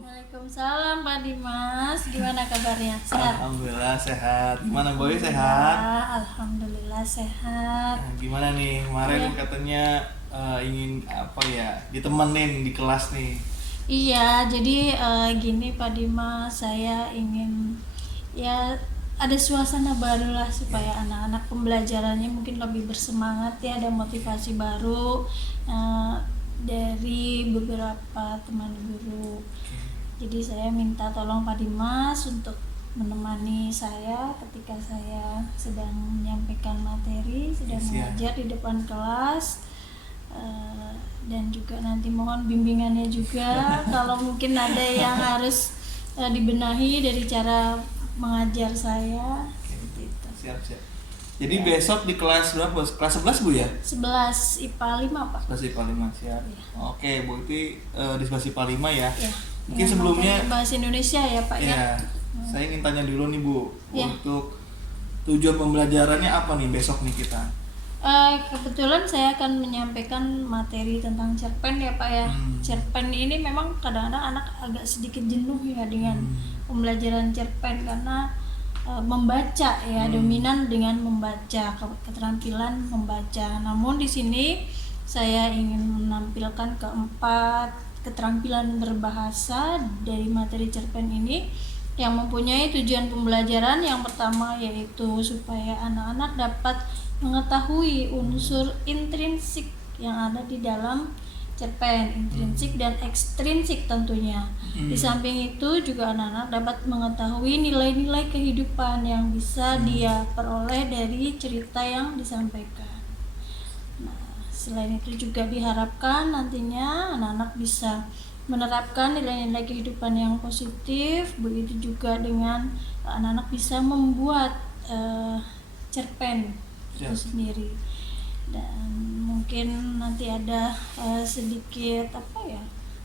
Waalaikumsalam Pak Dimas, gimana kabarnya? Sehat? Alhamdulillah sehat. Gimana Boy, sehat? Alhamdulillah sehat. Nah, gimana nih kemarin Iya. katanya ingin apa ya ditemenin di kelas nih. Iya, jadi gini Pak Dimas, saya ingin ya ada suasana baru lah supaya anak-anak pembelajarannya mungkin lebih bersemangat ya, ada motivasi baru eh, dari beberapa teman guru. Jadi saya minta tolong Pak Dimas untuk menemani saya ketika saya sedang menyampaikan materi, sedang Siap. mengajar di depan kelas. Dan juga nanti mohon bimbingannya juga kalau mungkin ada yang harus dibenahi dari cara mengajar saya seperti itu. Siap. Jadi Ya. besok di kelas berapa? Kelas 11 Bu ya? 11 IPA 5 Pak. 11 IPA 5, siap. Iya. Oke, Bu itu di 11 IPA 5 ya. Ya. Mungkin Dengan sebelumnya materi bahasa Indonesia ya Pak ya. ya, saya ingin tanya dulu nih Bu, Ya. untuk tujuan pembelajarannya apa nih besok nih kita? Kebetulan saya akan menyampaikan materi tentang cerpen ya Pak ya. Cerpen ini memang kadang-kadang anak agak sedikit jenuh ya dengan pembelajaran cerpen karena membaca ya, dominan dengan membaca, keterampilan membaca. Namun di sini saya ingin menampilkan keempat keterampilan berbahasa dari materi cerpen ini yang mempunyai tujuan pembelajaran. Yang pertama yaitu supaya anak-anak dapat mengetahui unsur intrinsik yang ada di dalam cerpen, intrinsik dan ekstrinsik tentunya. Di samping itu juga anak-anak dapat mengetahui nilai-nilai kehidupan yang bisa dia peroleh dari cerita yang disampaikan. Nah, selain itu juga diharapkan nantinya anak-anak bisa menerapkan nilai-nilai kehidupan yang positif. Begitu juga dengan anak-anak bisa membuat cerpen itu sendiri. Dan mungkin nanti ada sedikit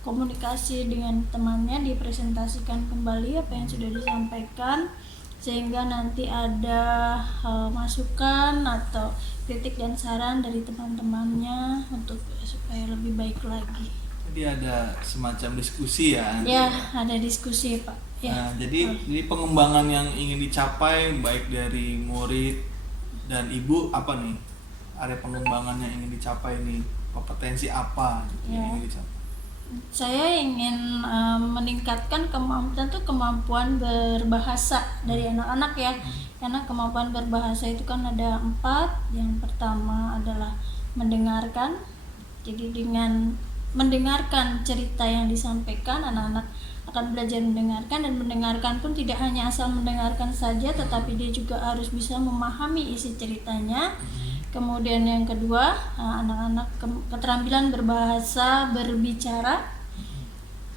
komunikasi dengan temannya, dipresentasikan kembali apa yang sudah disampaikan sehingga nanti ada masukan atau kritik dan saran dari teman-temannya untuk supaya lebih baik lagi. Jadi ada semacam diskusi ya. Ya, ada diskusi Pak. Ya. Nah, jadi pengembangan yang ingin dicapai baik dari murid dan ibu apa nih? Area pengembangan yang ingin dicapai nih, kompetensi apa gitu yang ingin dicapai? Saya ingin meningkatkan kemampuan berbahasa dari anak-anak ya. Karena kemampuan berbahasa itu kan ada 4. Yang pertama adalah mendengarkan. Jadi dengan mendengarkan cerita yang disampaikan, anak-anak akan belajar mendengarkan, dan mendengarkan pun tidak hanya asal mendengarkan saja, tetapi dia juga harus bisa memahami isi ceritanya. Kemudian yang kedua, anak-anak keterampilan berbahasa, berbicara.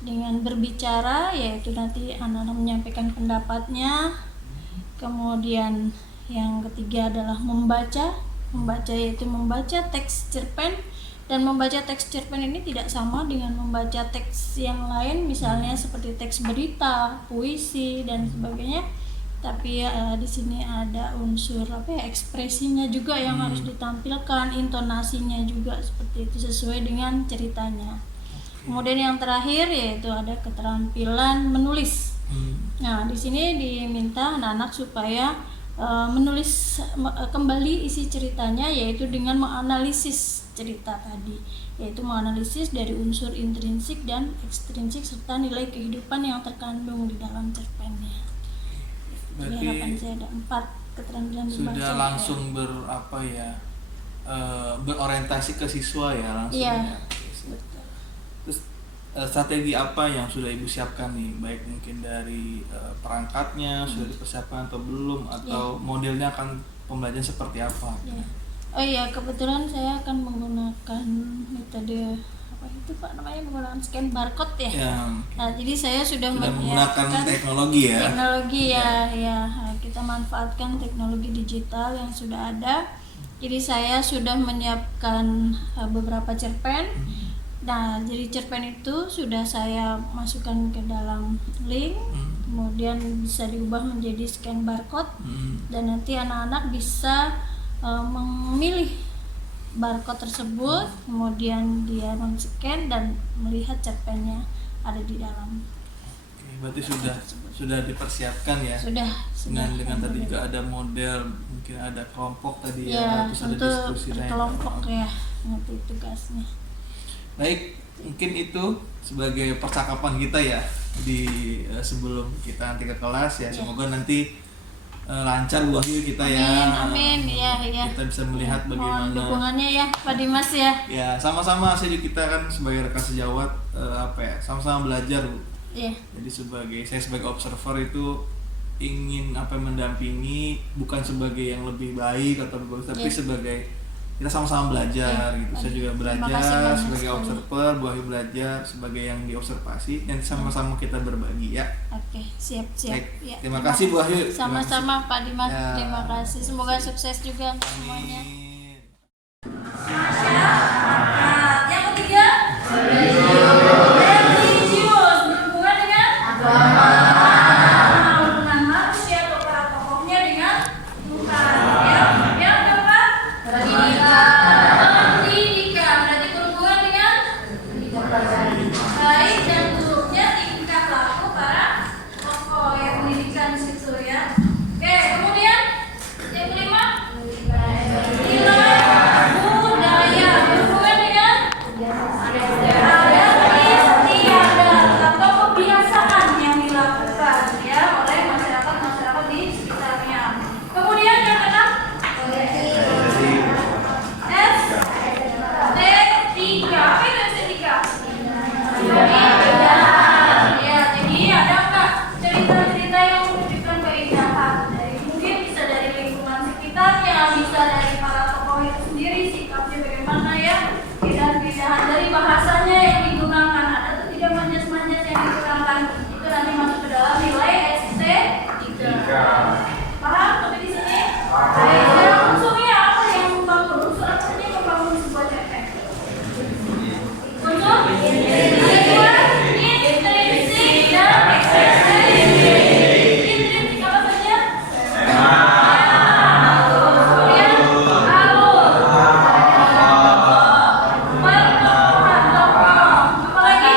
Dengan berbicara yaitu nanti anak-anak menyampaikan pendapatnya. Kemudian yang ketiga adalah membaca. Membaca yaitu membaca teks cerpen. Dan membaca teks cerpen ini tidak sama dengan membaca teks yang lain, misalnya seperti teks berita, puisi dan sebagainya. Tapi di sini ada unsur ekspresinya juga yang harus ditampilkan, intonasinya juga seperti itu sesuai dengan ceritanya. Kemudian yang terakhir yaitu ada keterampilan menulis. Nah, di sini diminta anak-anak supaya menulis kembali isi ceritanya, yaitu dengan menganalisis cerita tadi, yaitu menganalisis dari unsur intrinsik dan ekstrinsik serta nilai kehidupan yang terkandung di dalam cerpennya. Jadi harapan saya ada 4 keterampilan berbahasa. Sudah langsung berorientasi ke siswa ya langsung. Iya. Ya. Betul. Terus strategi apa yang sudah Ibu siapkan nih, baik mungkin dari perangkatnya sudah dipersiapkan atau belum, atau modelnya akan pembelajaran seperti apa? Ya. Oh iya, kebetulan saya akan menggunakan metode menggunakan scan barcode ya. Nah, jadi saya sudah menggunakan teknologi ya. Kita manfaatkan teknologi digital yang sudah ada. Jadi saya sudah menyiapkan beberapa cerpen. Nah, jadi cerpen itu sudah saya masukkan ke dalam link, kemudian bisa diubah menjadi scan barcode, dan nanti anak-anak bisa memilih barcode tersebut, kemudian dia men-scan dan melihat cerpennya ada di dalam. Oke, berarti sudah dipersiapkan ya. Sudah. Dengan tadi juga ada model, mungkin ada kelompok tadi ya, terus ada untuk diskusi lain. kelompok ya, nanti tugasnya. Baik, mungkin itu sebagai percakapan kita ya di sebelum kita nanti ke kelas ya. Semoga nanti lancar Bu Wahyu kita ya. Amin, ya. Kita bisa melihat Mohon bagaimana dukungannya ya Pak Dimas ya. ya, sama-sama kita kan sebagai rekan sejawat sama-sama belajar Bu. Iya. Jadi saya sebagai observer itu ingin mendampingi, bukan sebagai yang lebih baik atau lebih bagus, tapi sebagai kita sama-sama belajar gitu. Saya juga belajar sebagai observer, Bu Wahyu belajar sebagai yang diobservasi, dan sama-sama kita berbagi ya. Oke, siap. Baik. Ya. Terima kasih Bu Wahyu. Sama-sama Pak Dimas. Ya. Terima kasih. Semoga sukses juga untuk semuanya. Amin. Yang ketiga, religius berhubungan dengan agama. Hubungan manusia atau para tokohnya dengan Tuhan. Ya. Yang keempat, pendidikan. Berarti berhubungan dengan baik dan buruknya tingkah laku para tokoh ya, pendidikan di situ ya. Oke, kemudian yang kelima, nilai budaya berhubungan dengan adat istiadat atau kebiasaan yang dilakukan ya oleh masyarakat di sekitarnya. Kemudian yang keenam, estetika. Apa itu estetika? Keindahan. Ya, jadi ada nggak cerita-cerita yang menunjukkan keindahan? Mungkin bisa dari lingkungan sekitarnya, bisa dari para tokoh itu sendiri, sikapnya bagaimana ya, keindahan-keindahan dari bahasanya yang digunakan, ada tuh tidak manjas-manjas yang digunakan, itu nanti masuk ke dalam nilai estetika. Paham sampai di sini? Unsurnya apa yang membangun? Unsur apa saja yang membangun sebuah cerpen? Unsur? Ada dua, intrinsik dan ekstrinsik. Intrinsik apa saja? Kemudian alur. Pertokohan, tokoh. Apa lagi?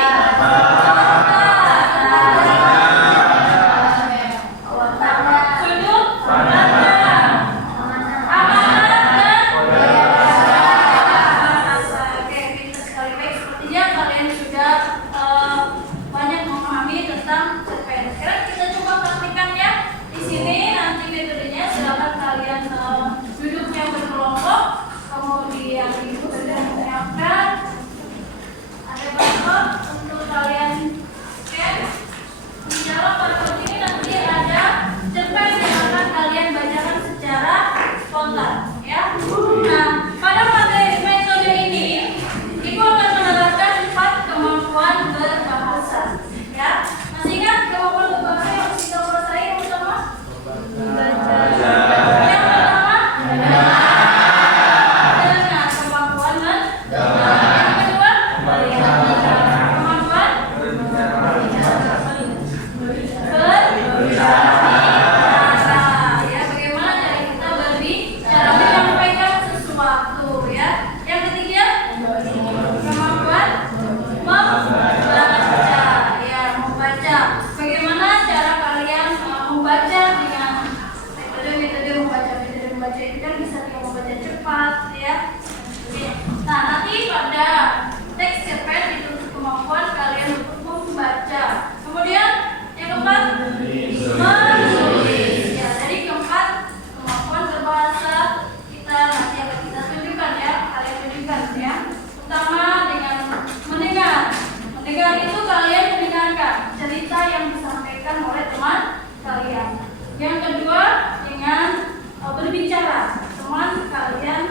Sudut pandang. Amanat dan bahasa. Oke, pintar sekali. Baik, sepertinya kalian sudah banyak memahami tentang cerpen. Sekarang kita coba praktikkan ya. Di sini nanti metodenya silakan kalian duduknya berkelompok, kemudian ibu sudah menyiapkan ada barcode untuk kalian scan. Di dalam barcode ini nanti ada cerpen yang akan kalian bacakan secara spontan ya. Nah, pada metode ini ibu akan menerapkan 4 kemampuan berbahasa ya. Masih ingat kemampuan berbahasa yang harus kita kuasai yang pertama? Membaca. Yang pertama? Dengan kemampuan mendengar. Yang kedua? Kemampuan berbicara ya, bagaimana cara kita berbicara menyampaikan sesuatu ya. Yang ketiga, kemampuan membaca ya, membaca. Bagaimana cara kalian membaca dengan metode membaca itu kan bisa dengan membaca cepat ya. Nah, nanti pada teks cerpen dituntut kemampuan kalian untuk membaca. Kemudian yang keempat, menulis. Ya, jadi keempat kemampuan berbahasa kita nanti akan kita tunjukkan ya, kalian tunjukkan ya. Pertama dengan mendengar. Mendengar itu kalian mendengarkan cerita yang disampaikan oleh teman kalian. Yang kedua dengan berbicara. Teman kalian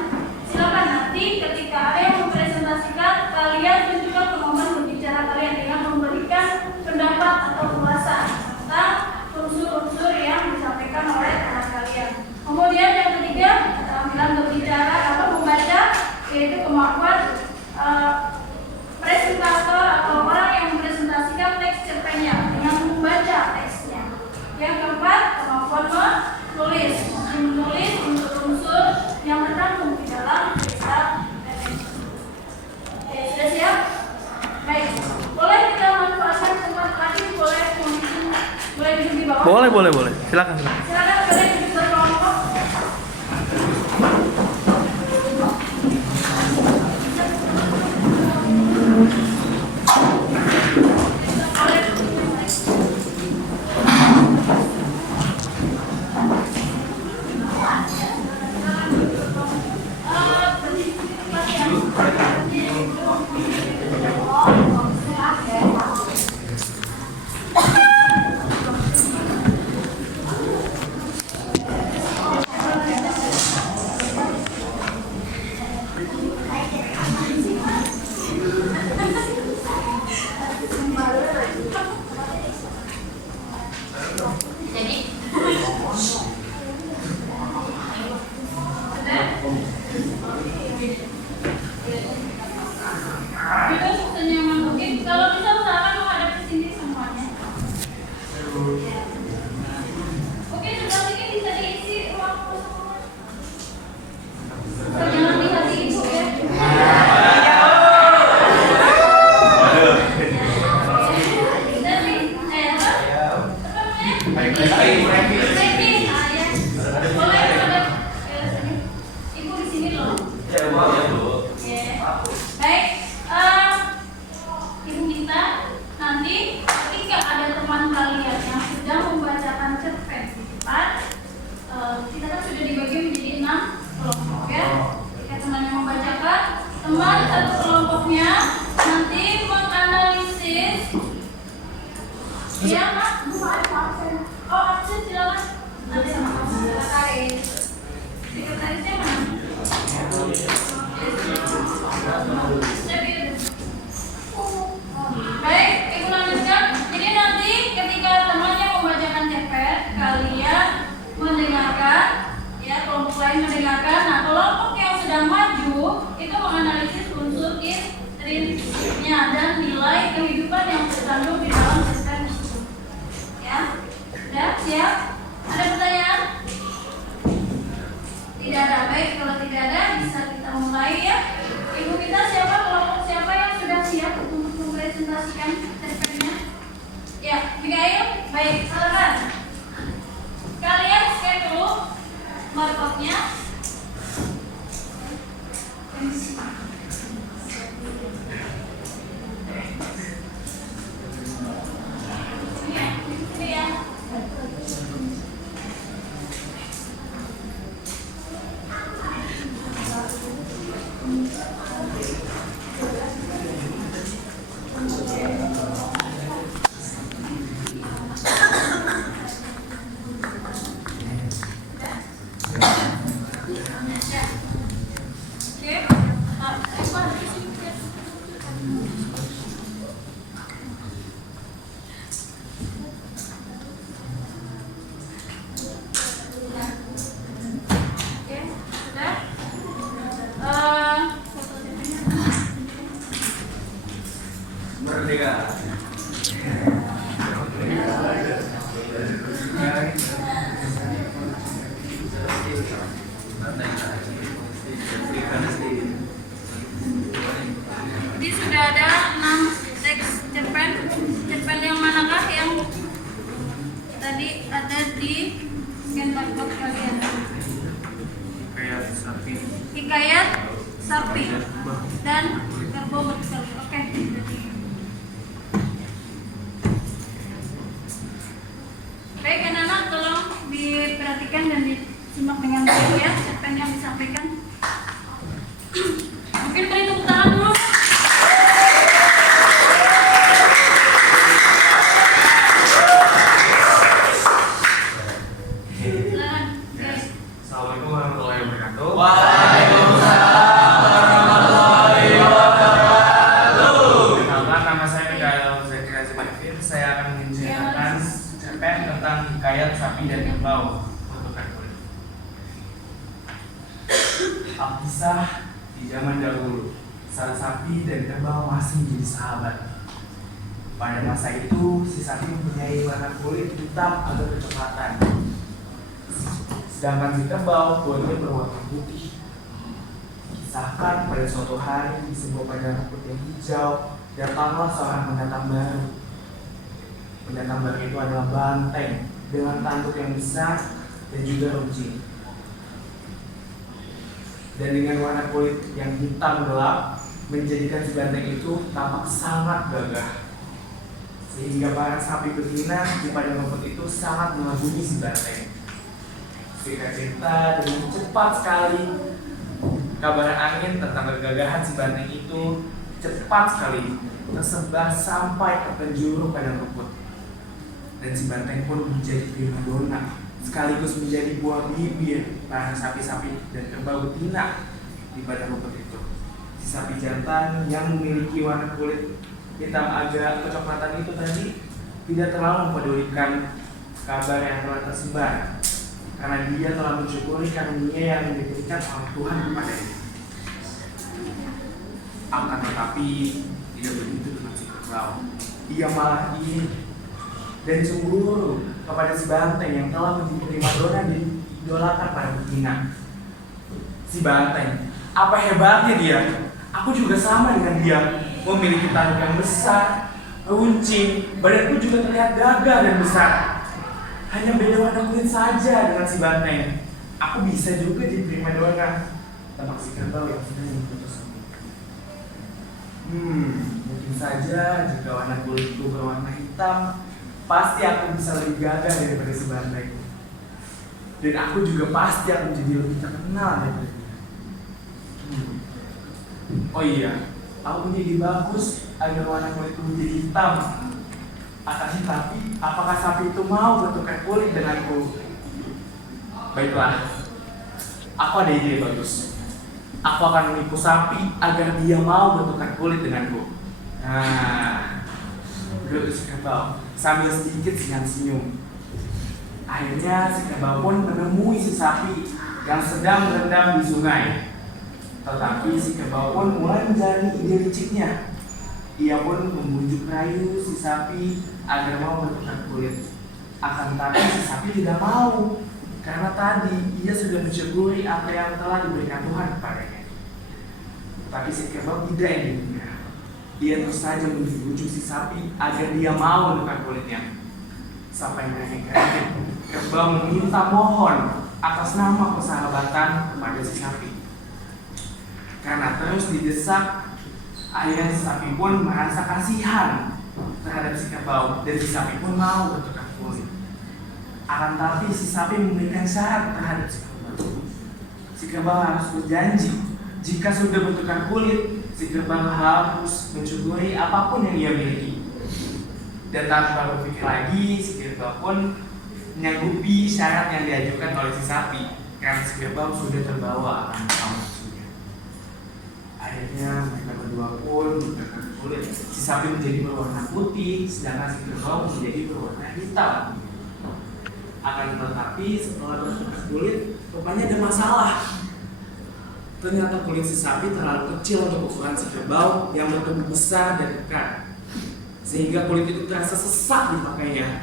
silakan nanti ketika ada yang mempresentasikan, kalian tunjukkan kemampuan berbicara kalian dengan memberikan pendapat atau ulasan tentang unsur-unsur yang disampaikan oleh teman kalian. Kemudian yang ketiga, keterampilan berbicara atau membaca, yaitu kemampuan presentator atau orang yang mempresentasikan teks cerpennya dengan membaca teksnya. Yang keempat, kemampuan menulis. Menulis unsur-unsur yang terkandung Boleh, boleh, boleh. Silakan. Silakan. Silakan boleh duduk berkelompok. Alkisah di zaman dahulu, saat sapi dan kerbau masih menjadi sahabat. Pada masa itu, si sapi mempunyai warna kulit hitam atau kecoklatan, sedangkan si kerbau kulitnya berwarna putih. Kisahkan pada suatu hari di sebuah padang rumput yang hijau, datanglah seorang pendatang baru. Pendatang baru itu adalah banteng. dengan tanduk yang besar dan juga runcing. Dan dengan warna kulit yang hitam gelap menjadikan si banteng itu tampak sangat gagah. Sehingga para sapi betina di padang rumput itu sangat mengagumi si banteng. Singkat cerita, dengan cepat sekali kabar angin tentang kegagahan si banteng itu cepat sekali tersebar sampai ke penjuru padang rumput. Dan si banteng pun menjadi primadona, sekaligus menjadi buah bibir para sapi-sapi dan kerbau betina di padang rumput itu. Si sapi jantan yang memiliki warna kulit hitam agak kecoklatan itu tadi tidak terlalu mempedulikan kabar yang telah tersebar, karena dia telah mensyukuri karunia yang diberikan oleh Tuhan kepadanya. Akan tetapi tidak begitu dengan si kerbau. Ia malah iri dan cemburu kepada si banteng yang telah menjadi primadona dan idolakan para betina. Si banteng, apa hebatnya dia? Aku juga sama dengan dia, memiliki tanduk yang besar, runcing, badanku juga terlihat gagah dan besar. Hanya beda warna kulit saja dengan si banteng. Aku bisa juga jadi primadona, tampak si kerbau yang sedang memutus. Mungkin saja jika warna kulitku berwarna hitam, pasti aku bisa lebih gagah daripada si banteng. Dan aku juga pasti akan jadi lebih terkenal daripada dia. Oh iya, aku menjadi bagus agar warna kulitku menjadi hitam. Akan tetapi, apakah sapi itu mau bertukar kulit denganku? Baiklah, aku ada ide bagus. Aku akan menipu sapi agar dia mau bertukar kulit denganku. Nah, gerak si kerbau sambil sedikit senyum. Akhirnya si kerbau pun menemui si sapi yang sedang berendam di sungai. Tetapi si kerbau pun mulai menjalani ide liciknya. Ia pun membujuk rayu si sapi agar mau bertukar kulit. Akan tetapi si sapi tidak mau, karena tadi ia sudah mensyukuri apa yang telah diberikan Tuhan kepadanya. Tapi si kerbau tidak ingin. Dia terus saja membujuk si sapi agar dia mau bertukar kulitnya. Sampai akhirnya kerbau meminta mohon atas nama persahabatan kepada si sapi. Karena terus didesak, akhirnya si sapi pun merasa kasihan terhadap si kerbau dan si sapi pun mau bertukar kulit. Akan tapi si sapi memberikan syarat terhadap si kerbau. Si kerbau harus berjanji jika sudah bertukar kulit, si kerbau harus mensyukuri apapun yang ia miliki. Dan tanpa berpikir lagi, si kerbau pun menyanggupi syarat yang diajukan oleh si sapi, karena si kerbau sudah terbawa akan nafsunya. Akhirnya mereka berdua pun bertukar kulit. Si sapi menjadi berwarna putih, sedangkan si kerbau menjadi berwarna hitam. Akan tetapi setelah bertukar kulit, rupanya ada masalah. Ternyata kulit si sapi terlalu kecil untuk ukuran si kerbau yang bertubuh besar dan pekat, sehingga kulit itu terasa sesak dipakainya,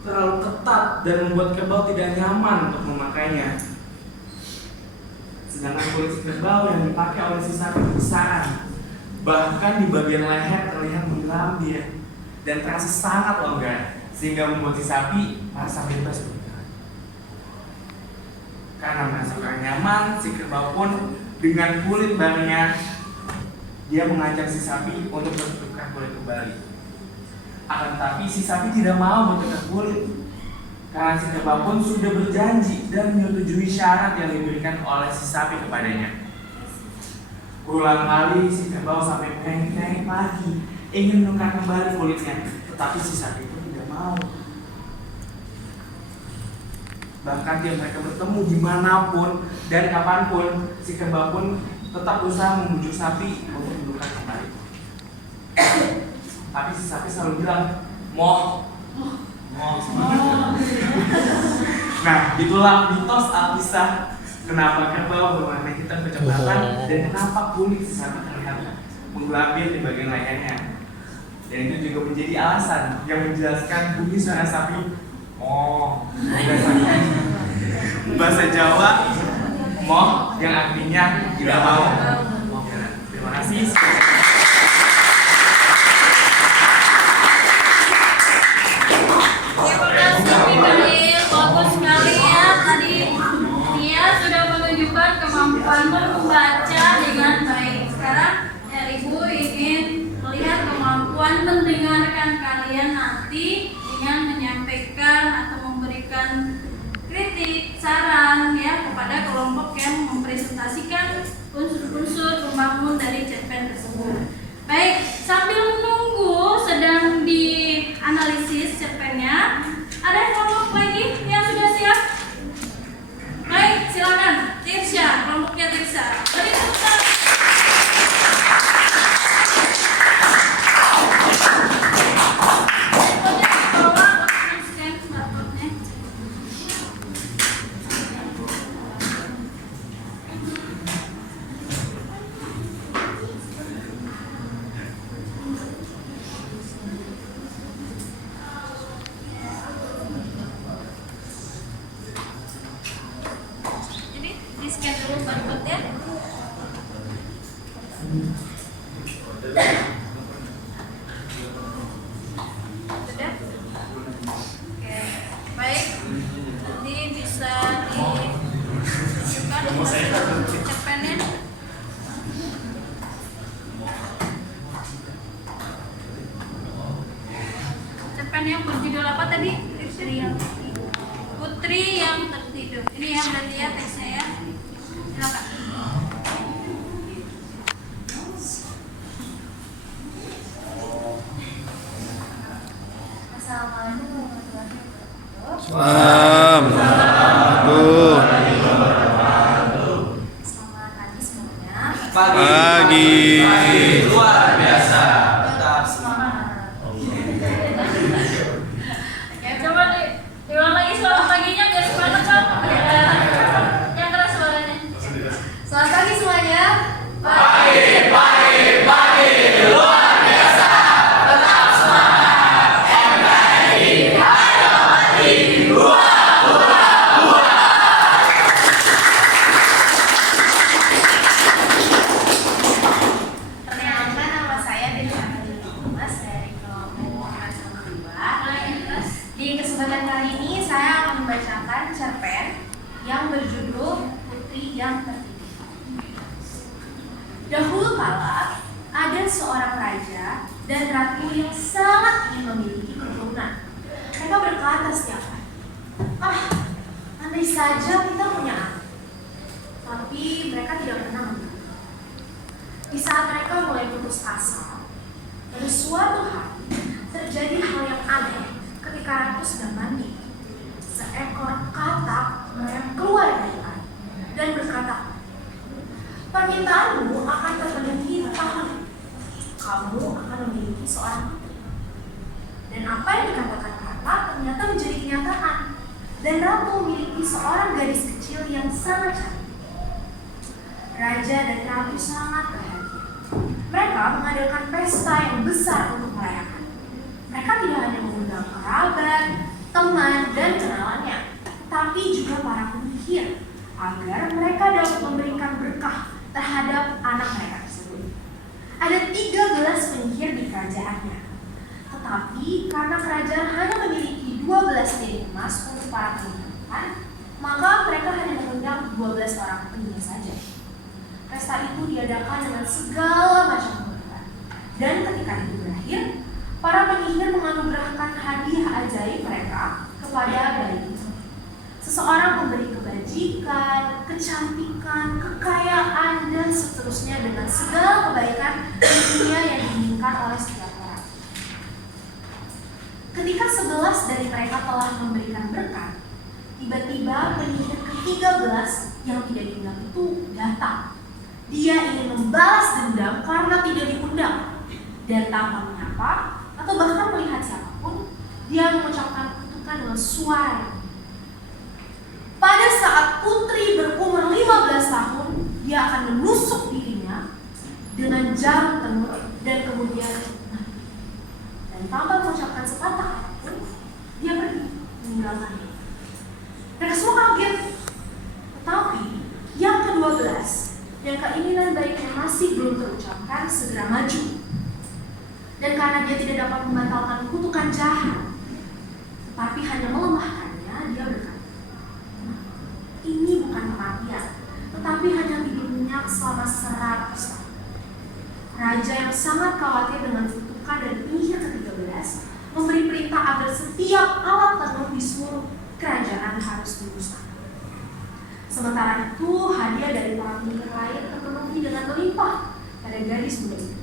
terlalu ketat dan membuat kerbau tidak nyaman untuk memakainya. Sedangkan kulit si kerbau yang dipakai oleh si sapi besaran, bahkan di bagian leher terlihat menggelambir dan terasa sangat longgar, sehingga membuat si sapi merasa bebas bergerak. Karena merasa kurang nyaman, si kerbau pun dengan kulit barunya dia mengajak si sapi untuk bertukar kulit kembali. Akan tetapi si sapi tidak mau bertukar kulit, karena si kerbau pun sudah berjanji dan menyetujui syarat yang diberikan oleh si sapi kepadanya. Berulang kali si kerbau sampai menengik-nengik lagi ingin menukar kembali kulitnya, tetapi si sapi itu tidak mau. Bahkan dia mereka bertemu dimanapun dan kapanpun, si kerbau pun tetap berusaha membujuk sapi untuk menukar kembali. Tapi si sapi selalu bilang, moh. Nah, itulah mitos Alkisah kenapa kerbau berwarna hitam kecoklatan dan kenapa kulit si sapi terlihat menggelambir di bagian lehernya. Dan itu juga menjadi alasan yang menjelaskan bunyi suara sapi bahasa Jawa moh yang artinya tidak mau. Terima kasih. Terima kasih. pandai membaca dengan baik. Sekarang ya, Ibu ingin melihat kemampuan mendengarkan kalian nanti dengan menyampaikan atau memberikan kritik, saran ya kepada kelompok yang mempresentasikan unsur-unsur pembangun dari cerpen tersebut. Baik, sambil menunggu sedang dianalisis cerpennya, ada kelompok lagi yang sudah siap? Baik, silakan. Tirsya, kelompoknya Tirsya. Beri tepuk tangan. Barcode-nya di bawah, scan barcode-nya. Jadi di scan dulu barcode-nya. Sudah? Oke, baik. Nanti bisa ditunjukkan cerpennya. Cerpen yang berjudul apa tadi? Putri yang tertidur. Ini ya berarti ya teksnya ya. Silakan. Assalamualaikum warahmatullahi wabarakatuh. Salam. Tuh. Selamat pagi semuanya. Pagi. Luar biasa. Tetap semangat. Oke, coba diulang lagi selamat paginya biar semangat Bang. Yang keras suaranya. Selamat pagi semuanya. Perkenalkan, nama saya Dewi Mas dari kelompok Nasional 2. Di kesempatan kali ini saya akan membacakan cerpen yang berjudul Putri yang Tertidur. Dahulu kala ada seorang raja dan ratu yang sangat ingin memiliki keturunan. Mereka berkata setiap hari, andai saja kita punya anak. Tapi mereka tidak pernah memiliki. Di saat mereka mulai putus asa, pada suatu hari terjadi hal yang aneh ketika ratu sedang mandi. Seekor katak keluar dari air dan berkata, permintaanmu akan terpenuhi tahun ini. Kamu akan memiliki seorang putri. Dan apa yang dikatakan kata ternyata menjadi kenyataan. Dan ratu memiliki seorang gadis kecil yang sangat cantik. Raja dan ratu sangat bahagia. Mereka mengadakan pesta yang besar untuk merayakan. Mereka tidak hanya mengundang kerabat, teman, dan kenalannya, tapi juga para penyihir agar mereka dapat memberikan berkah terhadap anak mereka tersebut. Ada 13 penyihir di kerajaannya. Tetapi karena kerajaan hanya memiliki 12 piring emas untuk para penyihir, maka mereka hanya mengundang 12 orang penyihir saja. Pesta itu diadakan dengan segala macam kemewahan. Dan ketika itu berakhir, para penyihir menganugerahkan hadiah ajaib mereka kepada bayi itu. Seseorang memberi kebajikan, kecantikan, kekayaan, dan seterusnya dengan segala kebaikan di dunia yang diinginkan oleh setiap orang. Ketika 11 dari mereka telah memberikan berkat, tiba-tiba penyihir ke-13 yang tidak diundang itu datang. Dia ingin membalas dendam karena tidak diundang, dan tanpa menyapa atau bahkan melihat siapapun, dia mengucapkan kutukan dengan suara. Pada saat putri berumur 15 tahun, dia akan menusuk dirinya dengan jarum tenun dan kemudian mati. Dan tanpa mengucapkan sepatah kata pun, dia pergi meninggalkannya. Mereka semua kaget. Tetapi yang ke-12 yang keinginan baiknya masih belum terucapkan segera maju. Dan karena dia tidak dapat membatalkan kutukan jahat, tetapi hanya melemahkannya, dia berkata, ini bukan kematian, tetapi hanya tidur raja yang sangat khawatir dengan kutukan dan penyihir ke-13 memberi perintah agar setiap alat tenun di seluruh kerajaan harus dimusnahkan. Sementara itu, hadiah dari para penyihir lain terpenuhi dengan melimpah pada gadis muda itu.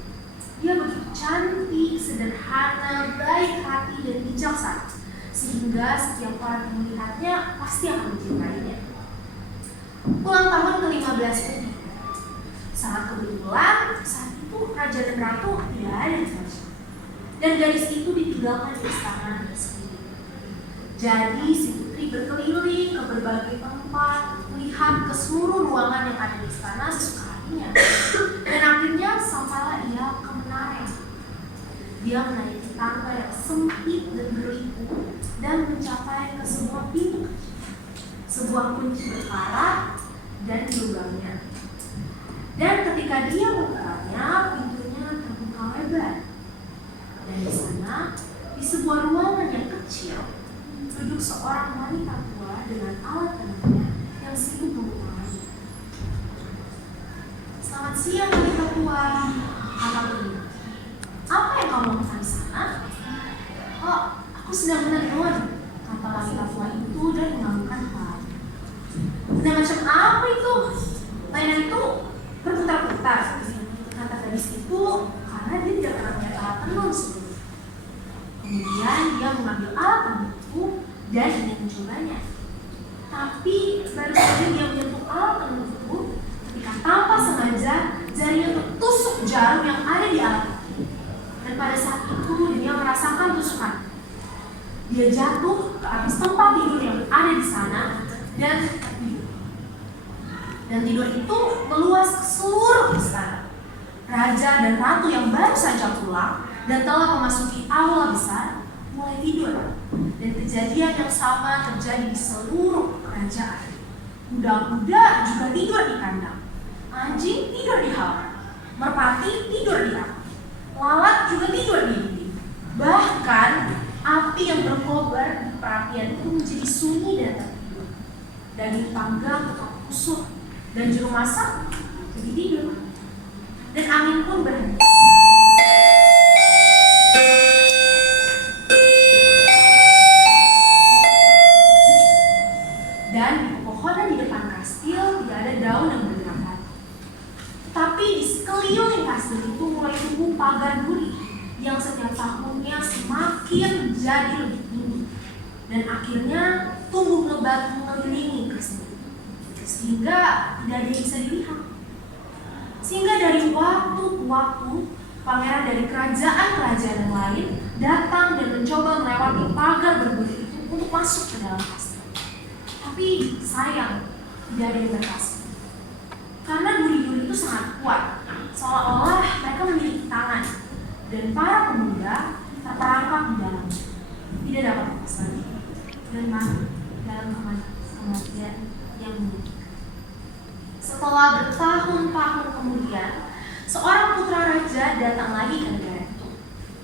Dia begitu cantik, sederhana, baik hati, dan bijaksana, sehingga setiap orang yang melihatnya pasti akan mencintainya. Ulang tahun ke-15 itu sangat kebetulan, saat itu raja dan ratu tidak ada di sana. Dan gadis itu ditinggalkan di istana sendiri. Jadi si putri berkeliling ke berbagai tempat, melihat ke seluruh ruangan yang ada di istana sesuka hatinya. Dan akhirnya sampailah ia ke menara. Dia menaiki tangga yang sempit dan berliku dan mencapai ke sebuah pintu kecil. Sebuah kunci berkarat dan dilubangnya. Dan ketika dia membukanya, pintunya terbuka lebar. Dan di sana, di sebuah ruangan yang kecil, duduk seorang wanita tua dengan alat tenunnya yang sibuk membukaannya. Selamat siang wanita tua, kata beliau. Apa yang kamu lakukan di sana? Oh, aku sedang menenun, kata wanita tua itu dan menganggukkan kepala. Dan macam apa itu? Mainan itu berputar-putar, kata gadis itu, karena dia tidak pernah melihat alat tenun sebelumnya. Kemudian dia mengambil alat tenun itu dan ingin mencobanya. Tapi baru saja dia menyentuh alat tenun itu, ketika tanpa sengaja jarinya tertusuk jarum yang ada di alat itu. Dan pada saat itu dia merasakan tusukan. Dia jatuh ke atas tempat tidur yang ada di sana dan tidur. Dan tidur itu meluas ke seluruh istana. Raja dan ratu yang baru saja pulang dan telah memasuki aula besar mulai tidur. Dan kejadian yang sama terjadi di seluruh kerajaan. Kuda-kuda juga tidur di kandang. Anjing tidur di halaman. Merpati tidur di atap. Lalat juga tidur di dinding. Bahkan api yang berkobar di perapian itu menjadi sunyi dan tertidur. Daging panggang tetap kusut dan juru masak jadi tidur. Dan angin pun berhenti. Dan di pepohonan di depan kastil tidak ada daun yang bergerak lagi. Tapi di sekeliling kastil itu mulai tumbuh pagar duri yang setiap tahunnya semakin jadi lebih tinggi. Dan akhirnya tumbuh lebat mengelilingi kastil itu. Sehingga tidak ada yang bisa dilihat. Sehingga dari waktu ke waktu, pangeran dari kerajaan-kerajaan yang lain datang dan mencoba melewati pagar berduri itu untuk masuk ke dalam kastil. Tapi sayang, tidak ada yang berhasil. Karena duri-duri itu sangat kuat, seolah-olah mereka memiliki tangan. Dan para pemuda terperangkap di dalamnya. Tidak dapat lepas lagi. Dan mati dalam kematian yang menyedihkan. Setelah bertahun-tahun kemudian, seorang putra raja datang lagi ke negara itu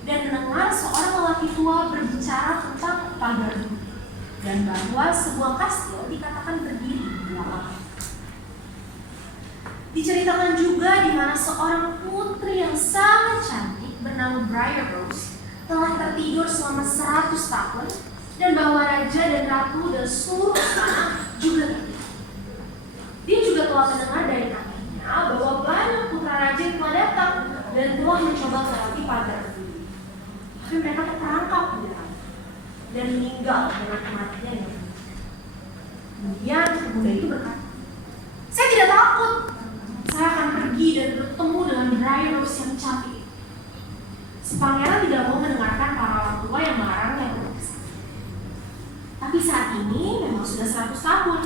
dan mendengar seorang lelaki tua berbicara tentang pagar duri dan bahwa sebuah kastil dikatakan berdiri di belakang. Diceritakan juga di mana seorang putri yang sangat cantik bernama Briar Rose telah tertidur selama 100 tahun dan bahwa raja dan ratu dan seluruh istana juga tertidur. Dia juga telah mendengar dari kakinya bahwa banyak putra raja yang telah datang dan telah mencoba melewati pagar berduri. Tapi mereka terperangkap di dalam dan meninggal dengan kematian yang menyedihkan. Kemudian pemuda itu berkata, "Saya tidak takut. Saya akan pergi dan bertemu dengan Briar Rose yang cantik." Si pangeran tidak mau mendengarkan para orang tua yang melarangnya untuk kesana. Tapi saat ini memang sudah 100 tahun.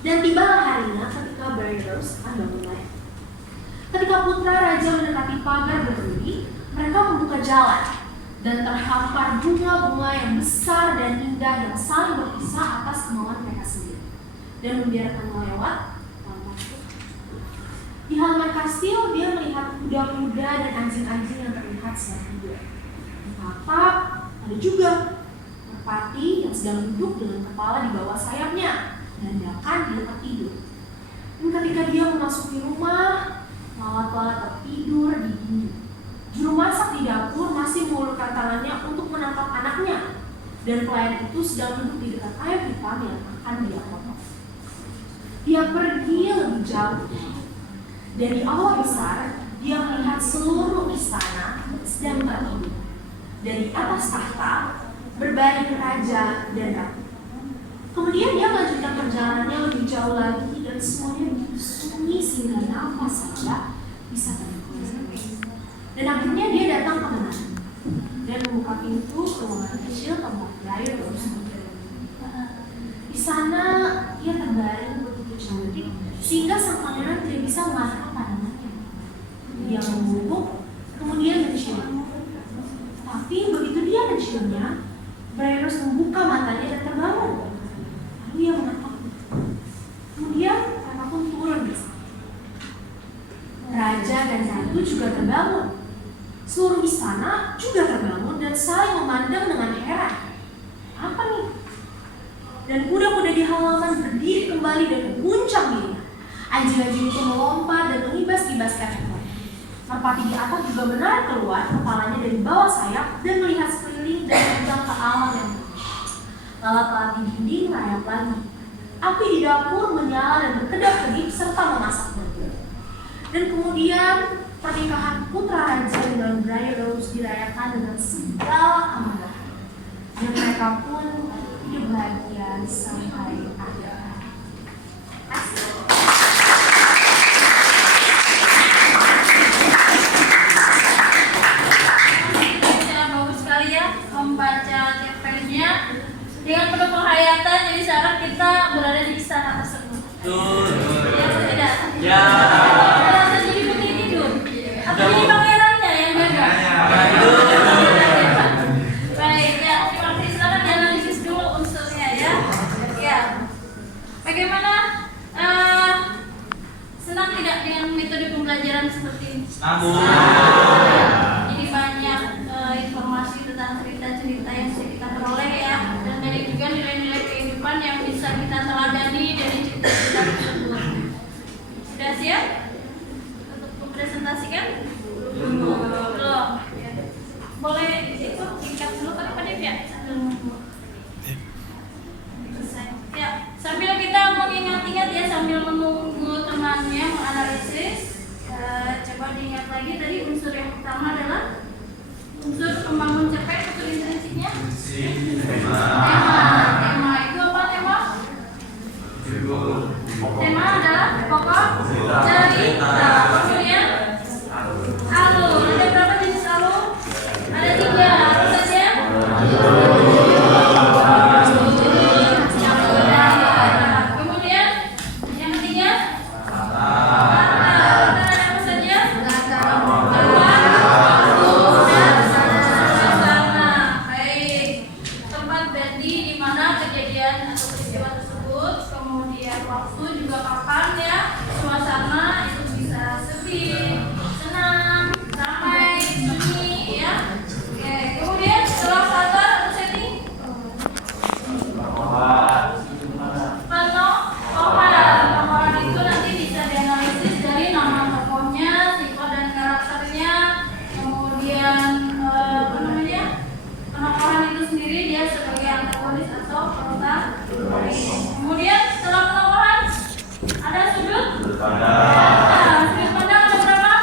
Dan tibalah harinya ketika Briar Rose akan bangun lagi. Ketika putra raja mendekati pagar berduri, mereka membuka jalan dan terhampar bunga-bunga yang besar dan indah yang saling berpisah atas kemauan mereka sendiri dan membiarkan melewat tanpa takut. Di halaman kastil dia melihat kuda-kuda dan anjing-anjing yang terlihat sedang tidur. Di atap ada juga merpati yang sedang duduk dengan kepala di bawah sayapnya dan bahkan dia tertidur. Dan ketika dia memasuki rumah, lalat-lalat tertidur di dinding. Juru masak di dapur masih mengulurkan tangannya untuk menangkap anaknya, dan pelayan itu sedang duduk di dekat ayam hitam yang akan dia potong. Dia pergi lebih jauh. Dari aula besar, dia melihat seluruh istana sedang tertidur. Dari atas tahta berbaring raja dan ratu. Kemudian dia melanjutkan perjalanannya lebih jauh lagi dan semuanya sunyi sehingga nafas saja bisa terdengar. Dan akhirnya dia datang ke menara dan membuka pintu ruangan kecil tempat Briar Rose bekerja. Di sana dia terbaring begitu cantik sehingga sang pangeran tidak bisa mengalahkan pandangannya. Dia membungkuk, kemudian mencium. Tapi begitu dia menciumnya, Briar Rose membuka matanya dan terbangun. Lalu ia menatap. Kemudian mereka pun turun bersama. Raja dan ratu juga terbangun. Seluruh istana juga terbangun dan saling memandang dengan heran. Apa nih? Dan kuda-kuda di halaman berdiri kembali dan mengguncang dirinya. Anjing-anjing itu melompat dan mengibas-ibaskan ekor. Merpati di atap juga menarik keluar kepalanya dari bawah sayap dan melihat sekeliling dan menjang ke alam yang berbeda. Lalat-lalat di dinding merayap lagi. Api di dapur menyala dan berkedap-kedip serta memasak burger. Dan kemudian pernikahan putra raja dengan Briar Rose dirayakan dengan segala kemegahan. Dan mereka pun hidup bahagia sampai akhir. Bagus sekali ya membaca tiap paginya dengan penuh penghayatan. Jadi sekarang kita berada di istana tersebut. Ya atau tidak? Ya. Atau jadi putri tidur? Atau jadi pangerannya yang jaga? Baik ya, terima kasih. Silakan dianalisis dulu unsurnya ya. Ya. Bagaimana? Senang tidak dengan metode pembelajaran seperti ini? Jadi banyak informasi tentang cerita-cerita yang bisa kita peroleh ya, dan banyak juga nilai-nilai kehidupan yang bisa kita teladani dari cerita-cerita tersebut. Sudah siap untuk mempresentasikan? Belum. Boleh ikut tingkat dulu kali Pak Dev ya? Ya, sambil kita mengingat-ingat ya, sambil menunggu temannya menganalisis, coba diingat lagi tadi unsur yang pertama adalah unsur membangun cerpen, unsur intrinsipnya. Tema itu apa tema? Tema adalah pokok cerita. Kemudian alur. Ada berapa jenis alur? Ada 3. Apa saja? Kemudian yang ketiga latar. Ada apa saja? Suasana. Baik. Tempat berarti di mana kejadian atau peristiwa tersebut, kemudian waktu juga kapan ya, suasana itu bisa sepi, senang, ramai, sunyi ya. Oke, kemudian setelah latar atau setting, penokohan itu nanti bisa dianalisis dari nama tokohnya, sifat dan karakternya, kemudian penokohan itu sendiri dia sebagai antagonis atau protagonis. Kemudian setelah penokohan ada sudut pandang. Sudut pandang ada berapa?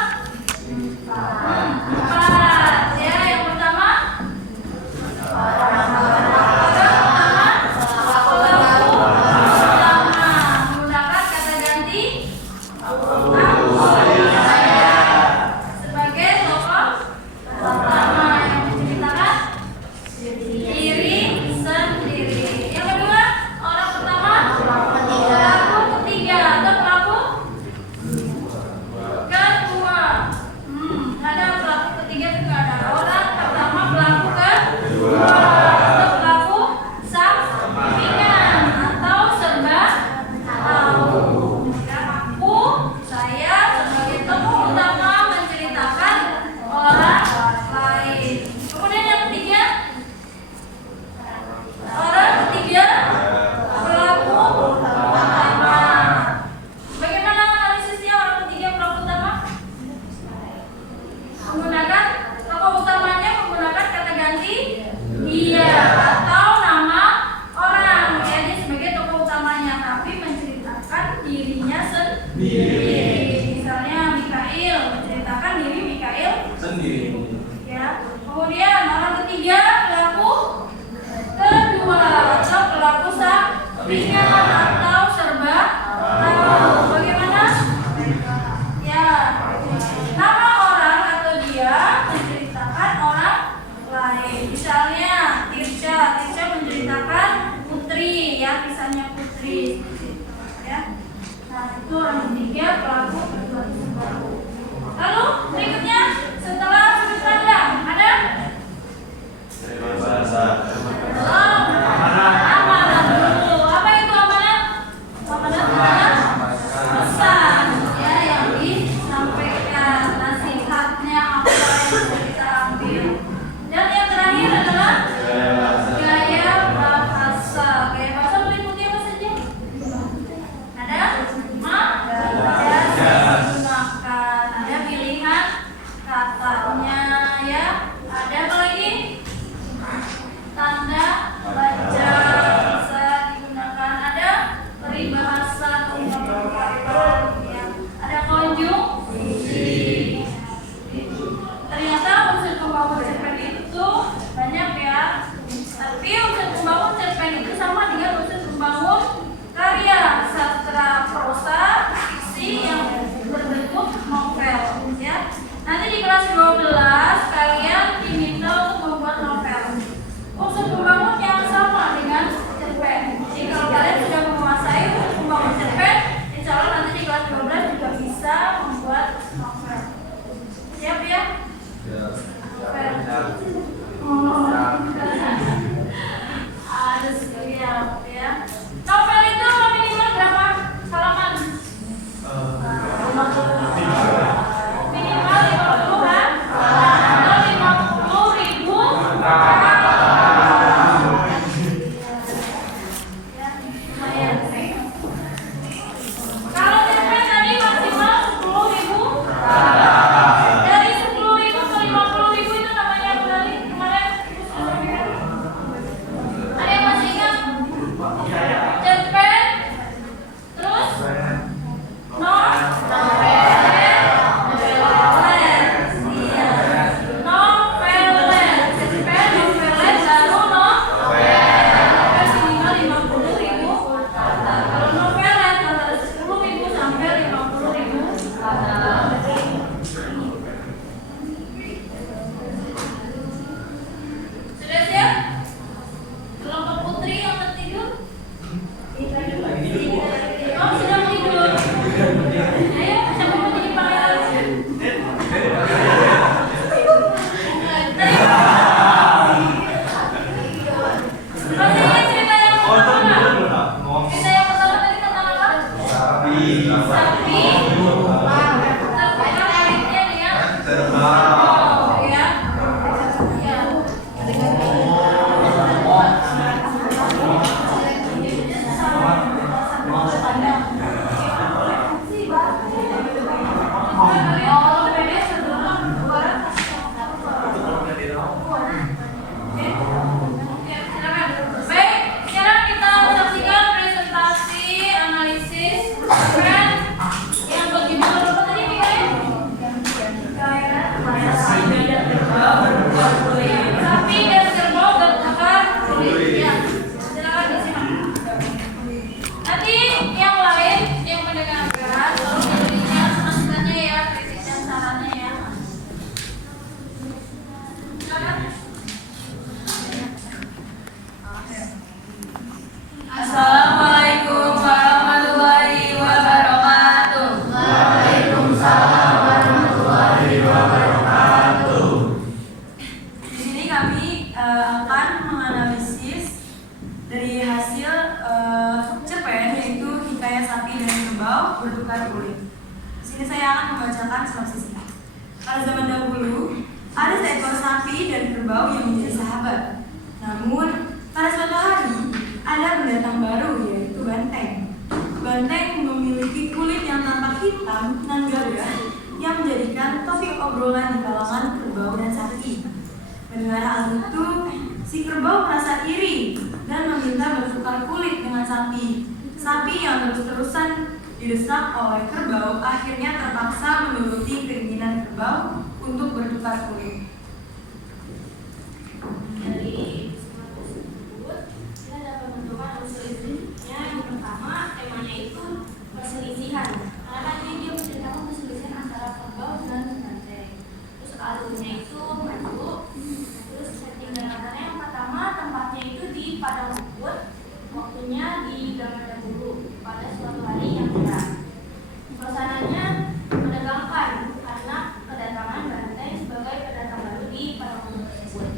ringan atau serba tahu. Bagaimana? Ya, nama orang atau dia menceritakan orang lain. Misalnya Tirca menceritakan Putri, ya, kisahnya Putri, ya. Nah, itu orang ketiga pelaku perbuatan sembrono. Lalu berikutnya setelah sudut pandang ada amanat dulu. Apa itu amanat? Amanat adalah pesan, ya, yang disampaikan, nasihatnya apa yang bisa kita ambil. Dan yang terakhir adalah gaya bahasa. Gaya bahasa meliputi apa saja? Ada digunakan, ada pilihan katanya, ya. Ada apa lagi? Tanda baca bisa digunakan, ada peribahasa atau ungkapan, ya. Ada konjungsi. Ternyata unsur pembangun cerpen itu banyak, ya. Tapi unsur pembangun cerpen itu sama dengan unsur pembangun karya sastra prosa fiksi yang berbentuk novel, ya. Nanti di kelas 12 kalian diminta untuk membuat novel. Unsur pembangun yang sama dengan cerpen. Jadi kalau kalian sudah menguasai unsur pembangun cerpen, insya Allah nanti di kelas 12 juga bisa membuat novel. Siap, ya? Novel. Harus siap, ya. Novel itu minimal berapa halaman? Minimal 50-an atau 50.000 ya, lumayan. Kalau cerpen tadi maksimal 10.000. Dari 10.000 ke 50.000 itu namanya apa tadi? Kemarin ada yang masih ingat? Cerpen, terus sudah siap? Kelompok Putri yang tertidur? Oh, sudah tidur. Ayo, siapa mau jadi pangeran? Masih ingat cerita yang pertama? Cerita yang pertama tadi tentang apa? Sapi. Terkait dengan terbang, ya. Ya. Baik, sekarang kita saksikan presentasi analisis cerpen yang berjudul apa tadi, Mikael? Sapi dan kerbau bertukar kulit. Ya, silakan disimak. Nanti yang lain yang mendengarkan tolong diberikan masukannya, ya, kritik dan sarannya, ya. Silakan. Assalamualaikum warahmatullahi wabarakatuh. Waalaikumsalam warahmatullahi wabarakatuh. Di sini kami akan menganalisis dari hasil cerpen yaitu Hikayat Sapi dan Kerbau Bertukar Kulit. Di sini saya akan membacakan sinopsisnya. Pada zaman dahulu, ada seekor sapi dan kerbau yang menjadi sahabat. Namun, pada suatu hari ada pendatang baru yaitu banteng. Banteng memiliki kulit yang tampak hitam nan gagah yang menjadikan topik obrolan di kalangan kerbau dan sapi. Mendengar hal itu, si kerbau merasa iri dan meminta bertukar kulit dengan sapi. Sapi yang terus-terusan didesak oleh kerbau akhirnya terpaksa menuruti keinginan kerbau untuk bertukar kulit. Dari semua tersebut, kita dapat menentukan unsur intinya perselisihan. Karena kan dia menceritakan perselisihan antara kerbau dan banteng. Terus alurnya itu maju. Terus setting garapannya yang pertama tempatnya itu di padang rumput. Waktunya di zaman dahulu pada suatu hari yang cerah. Suasananya menegangkan karena kedatangan banteng sebagai pendatang baru di padang rumput tersebut.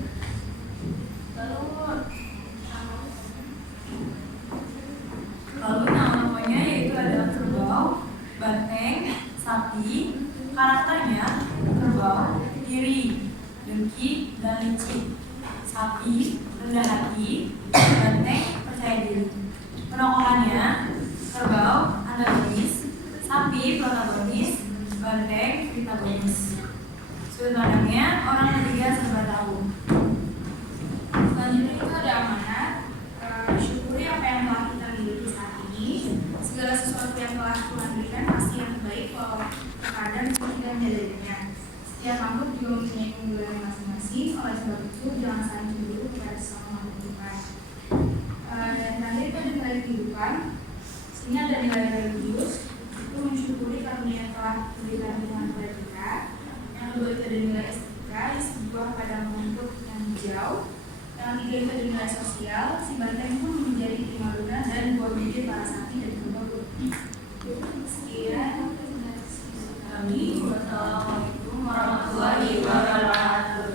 Lalu nama-namanya yaitu ada kerbau, banteng, sapi. Karakternya kerbau iri, dengki, dan licik. Sapi rendah hati, banteng percaya diri. Penokohannya kerbau antagonis, sapi protagonis, banteng antagonis. Sudut pandangnya orang ketiga serba tahu. Selanjutnya itu ada amanat. Syukuri apa yang telah kita miliki saat ini. Segala sesuatu yang telah Tuhan berikan pasti yang terbaik walau terkadang kita menyadarinya. Setiap makhluk juga mempunyai keunggulan masing-masing. Oleh sebab itu jangan saling cemburu kepada sesama makhluk Tuhan. Dan terakhir itu ada nilai kehidupan. Ini ada nilai religius. Itu mensyukuri karunia yang telah diberikan Tuhan kepada kita. Yang kedua itu ada nilai estetika, di sebuah padang rumput yang hijau. Yang ketiga itu ada nilai sosial, si banteng pun menjadi primadona dan buah bibir para sapi dan kerbau. Sekian kami. Wassalamualaikum warahmatullahi wabarakatuh.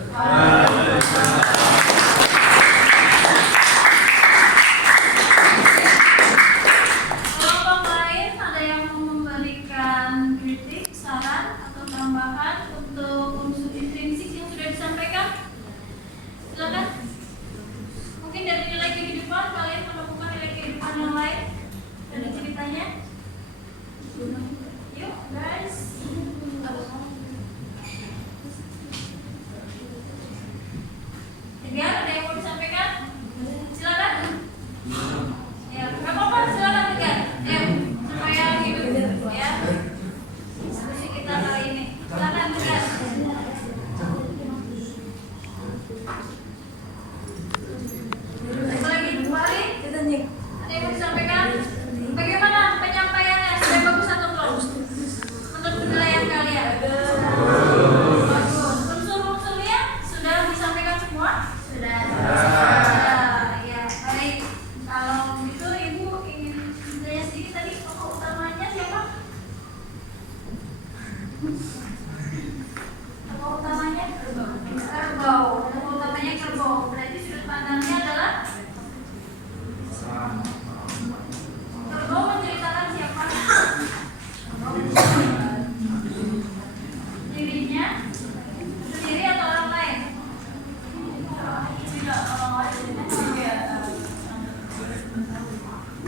Kelompok lain ada yang mau memberikan kritik, saran, atau tambahan untuk unsur intrinsik yang sudah disampaikan? Silakan. Mungkin dari nilai kehidupan kalian menemukan nilai kehidupan yang lain dari ceritanya. Yuk guys. Edgar, ada yang mau disampaikan? Silakan. Ya, nggak apa-apa, silakan Edgar. Ya, supaya hidup ya. Diskusi kita kali ini. Silakan Edgar. Apa lagi? Kembali? Ada yang mau disampaikan? Bagaimana penyampaiannya? Sudah bagus atau belum? Menurut penilaian kalian? Bagus. Unsur-unsurnya sudah disampaikan semua? Sudah. Ya, baik. Kalau gitu Ibu ingin saya sedikit tadi tokoh utamanya siapa? Tokoh utamanya kerbau. Kerbau. Tokoh utamanya kerbau. Berarti sudut pandangnya adalah kerbau menceritakan siapa? Dirinya sendiri atau orang lain? Tidak orang lain juga.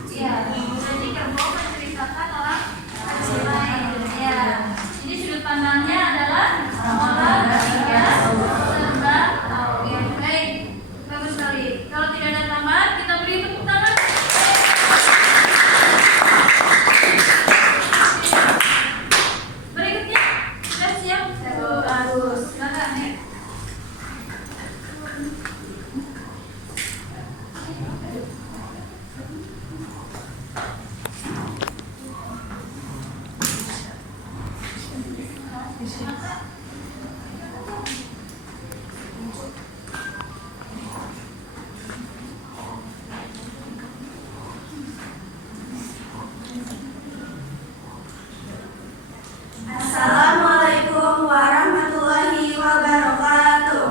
Iya, jadi kerbau menceritakan orang lain. Ya, jadi sudut pandangnya adalah orang ketiga serba tahu. Ya, baik, bagus sekali. Kalau tidak ada tambahan, kita beri tepuk tangan. Berikutnya, sudah siap? Bagus. Silakan nih. Assalamualaikum warahmatullahi wabarakatuh.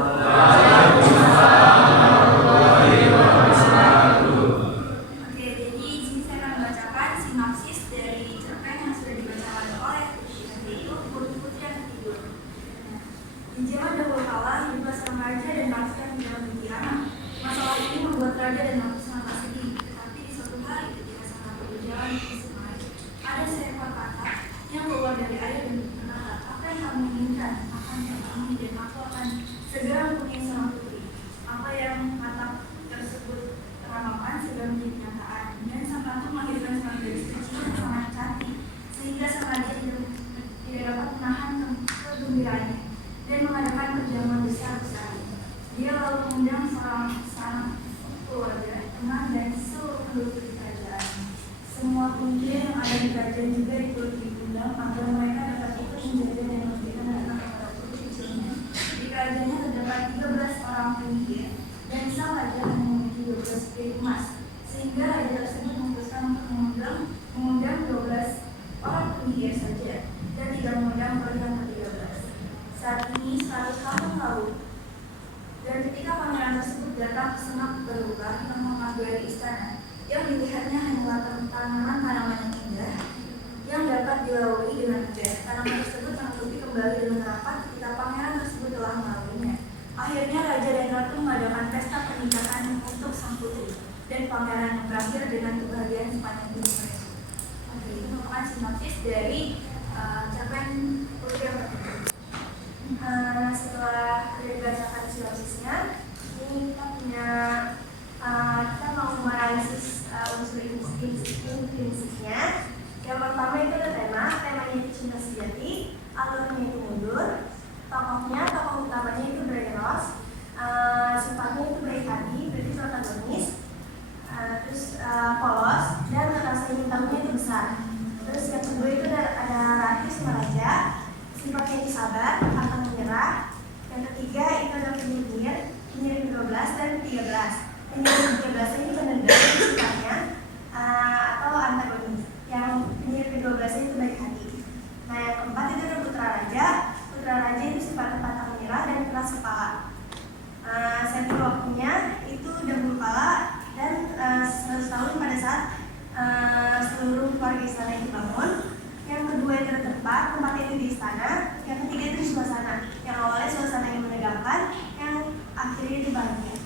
Oke, jadi di sini saya akan membacakan sinopsis dari cerpen yang sudah dibacakan oleh yaitu Putri yang Tidur. Di zaman dahulu kala hiduplah seorang raja dan bangsa yang tidak memiliki anak. Masalah ini membuat raja dan bangsa sangat sedih. Tetapi di suatu hari ketika sang ratu berjalan di sungai, ada seekor katak yang keluar dari air dan berkata, apa yang kamu inginkan akan terpenuhi dan aku akan segera mempunyai seorang putri. Apa yang katak tersebut ramalkan segera menjadi kenyataan, dan sang ratu melahirkan seorang gadis kecil yang sangat cantik sehingga sang raja tidak dapat menahan kegembiraannya dan mengadakan perjamuan besar-besaran. Dia lalu mengundang seorang keluarga, teman dan seluruh penduduk di kerajaan. Semua punjer yang ada di kerajaan juga diundang agar mereka dapat ikut menjaga dan memberikan anak kepada putri kecilnya. Di kerajaannya terdapat 13 orang penyihir dan sang raja hanya memiliki 12 piring emas, sehingga raja tersebut memutuskan untuk mengundang 12 orang penyihir saja dan tidak mengundang yang ke-13. Saat ini 100 tahun lalu, dan ketika pangeran tersebut datang ke semak belukar yang mengagari istana, yang dilihatnya hanyalah tanaman-tanaman yang indah yang dapat dilalui dengan mudah. Tanaman tersebut menutupi kembali dengan rapat ketika pangeran tersebut telah melaluinya. Akhirnya raja dan ratu mengadakan pesta pernikahan untuk sang putri dan pangeran yang berakhir dengan kebahagiaan sepanjang hidup mereka. Oke, itu merupakan sinopsis dari cerpen putri yang pertama. Setelah dibacakan sinopsisnya, ini kita punya kita mau menganalisis unsur intrinsiknya. Yang pertama itu ada temanya itu cinta sejati, alurnya itu mundur, tokoh utamanya itu Brainrose, sifatnya itu baik hati, berarti protagonis, terus polos, dan rasa hitamnya itu besar. Terus yang kedua itu ada ratu sama raja, sifatnya itu sabar, akan menyerah. Yang ketiga itu ada penyihir ke-12 dan ke-13. Penyihir ke-13 ini penendang sifatnya atau antagonis. Yang penyihir ke-12 itu baik hati. Nah, yang keempat itu ada putra raja. Putra raja itu sifatnya pantang menyerah dan keras kepala. Sentri waktunya itu dahulu kala dan 100 tahun pada saat seluruh keluarga istana itu bangun. Yang kedua itu ada tempat itu di istana. Yang ketiga itu di suasana. Yang awalnya suasana yang menegangkan, yang akhirnya itu bahagia.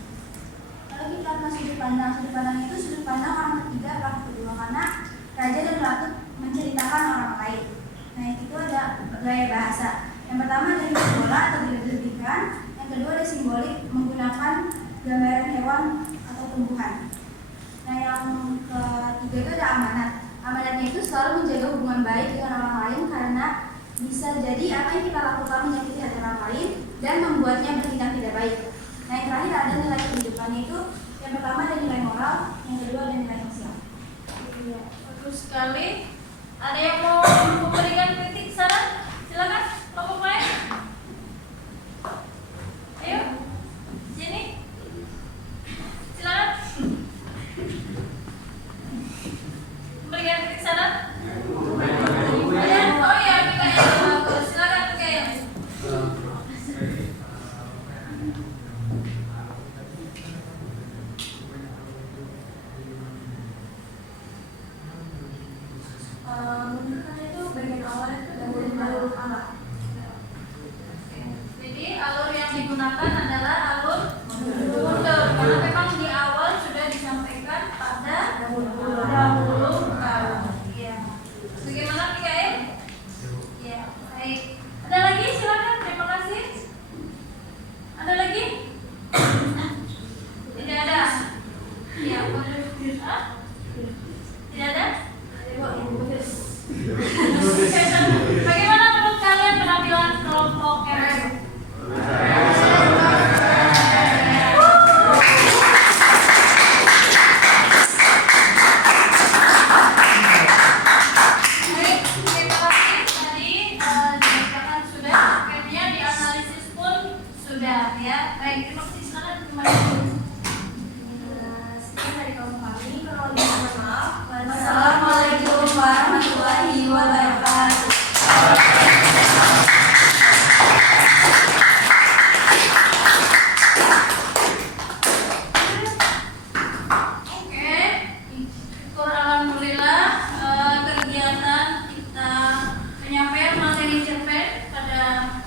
Lalu kita ke sudut pandang. Sudut pandang itu sudut pandang orang ketiga, orang kedua, karena raja dan ratu menceritakan orang lain. Nah, itu ada gaya bahasa. Yang pertama ada bola atau berlebihkan. Yang kedua ada simbolik menggunakan gambaran hewan atau tumbuhan. Nah, yang ketiga itu ada amanat. Amanatnya itu selalu menjaga hubungan baik dengan orang lain karena bisa jadi apa yang kita lakukan menyakiti hati orang lain dan membuatnya bertindak tidak baik. Nah, yang terakhir ada nilai kehidupannya itu. Yang pertama ada nilai moral, yang kedua ada nilai sosial. Iya, bagus sekali. Ada yang mau memberikan kritik saran? Silakan, kelompok lain. Ayo, sini. Silakan. Memberikan kritik saran? Oh iya, Mikael, bagus. Silakan, Mikael. Menurutnya itu bagian awal itu dahulu kala. Jadi alur yang digunakan adalah alur mundur karena memang di awal sudah disampaikan pada dahulu kala. Iya. Bagaimana Mikael? Iya, baik. Ada lagi? Silakan. Terima kasih. Ada lagi? Tidak ada. Iya, boleh. Tidak ada? Bagaimana menurut kalian penampilan kelompok keren? Baik, terima kasih. Tadi dibacakan sudah, akhirnya dianalisis pun sudah ya. Baik, terima kasih. Silakan kembali. Sekian dari kaum kami. Kalau mohon maaf. Wassalamualaikum warahmatullahi wabarakatuh. Oke, syukur alhamdulillah kegiatan kita penyampaian materi cerpen pada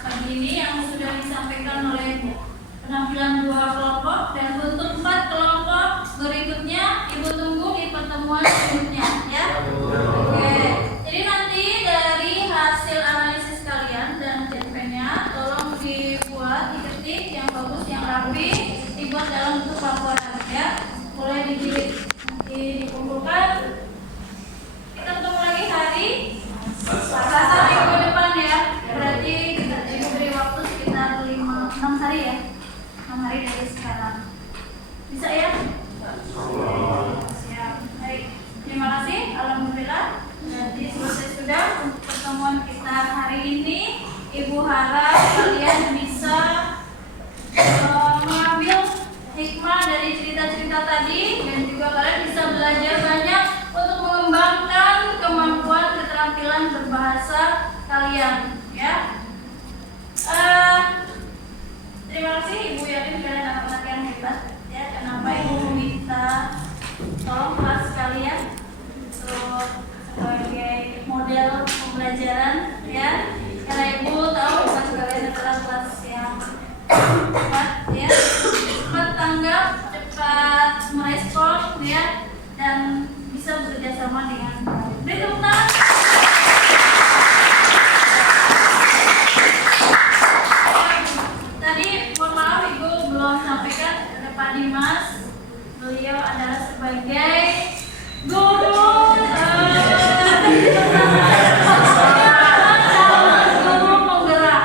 pagi ini yang sudah disampaikan oleh penampilan 2 kelompok dan untuk 4 kelompok berikutnya Ibu tunggu di pertemuan berikutnya ya. Oke. Jadi nanti dari hasil analisis kalian dan cerpennya tolong dibuat, diketik yang bagus, yang rapi, dibuat dalam bentuk laporan ya. Boleh nanti dikumpulkan. Kita ketemu lagi hari Selasa minggu depan ya. Berarti kita diberi waktu sekitar 6 hari ya. 6 hari dari sekarang. Bisa ya? Siap. Baik. Terima kasih. kalian ya. Terima kasih Ibu, yakin kalian anak-anak yang hebat ya. Kenapa Ibu minta tolong kelas kalian untuk sebagai model pembelajaran ya, karena Ibu tahu kelas kalian adalah kelas yang cepat ya, cepat tanggap, cepat merespon ya, dan bisa bekerja sama dengan baik. Beri tepuk tangan. Tadi mohon maaf Ibu belum sampaikan ada Pak Dimas. Beliau adalah sebagai guru guru penggerak.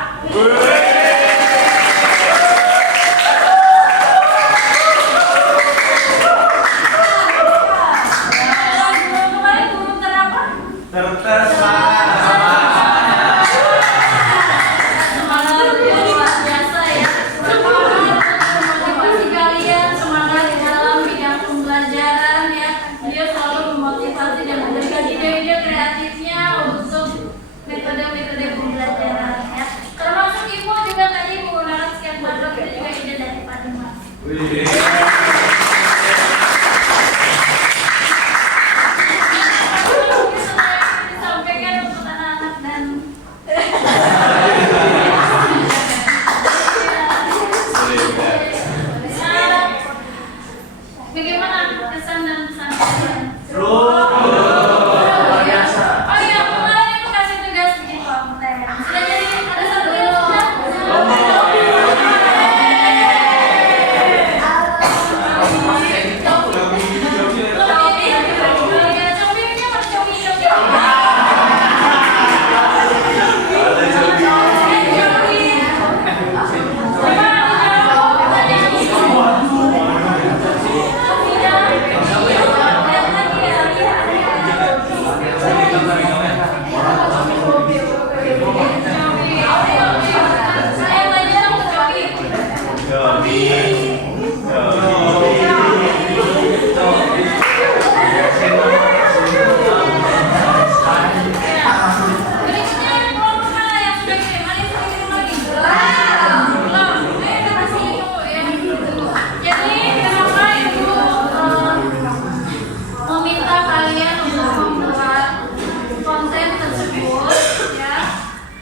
Kemarin guru terapa? Semangat luar biasa ya. Semangat memotivasi kalian, semangat di dalam bidang pembelajaran ya. Dia selalu memotivasi dan memberikan ide-ide kreatifnya untuk metode-metode pembelajaran ya. Termasuk Ibu juga tadi menggunakan skateboard, itu juga ide dari Pak Dimas. Disampaikan untuk anak-anak dan bagaimana kesan dan pesan kalian? Oh iya, kemarin itu kasih tugas bikin konten. Sudah jadi ada satu yang sudah. Berikutnya kelompok mana yang sudah kirim? Ada yang sudah kirim lagi? Belum. Kita kasih dulu ya. Jadi kenapa Ibu meminta kalian untuk membuat konten tersebut ya?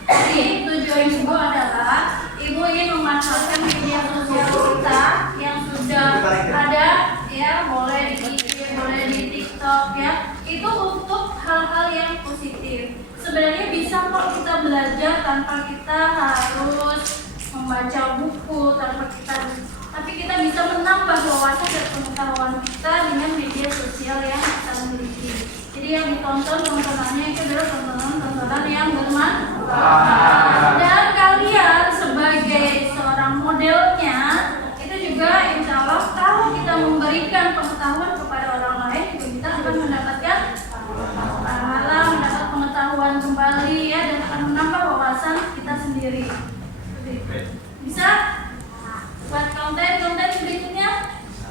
Jadi tujuan Ibu adalah Ibu ingin memanfaatkan media sosial kita yang sudah ada ya, boleh di IG, boleh di TikTok ya. Itu untuk hal-hal yang positif. Sebenarnya bisa kok kita belajar tanpa kita harus membaca buku, tapi kita bisa menambah wawasan dan pengetahuan kita dengan media sosial yang kita miliki. Jadi yang ditonton tontonannya itu adalah tontonan yang bermanfaat. Dan kalian sebagai seorang modelnya itu juga insya Allah kalau kita memberikan pengetahuan kepada orang lain, kita akan mendapatkan pahala, mendapat pengetahuan kembali ya, dan akan menambah wawasan kita sendiri. Bisa buat konten-konten berikutnya?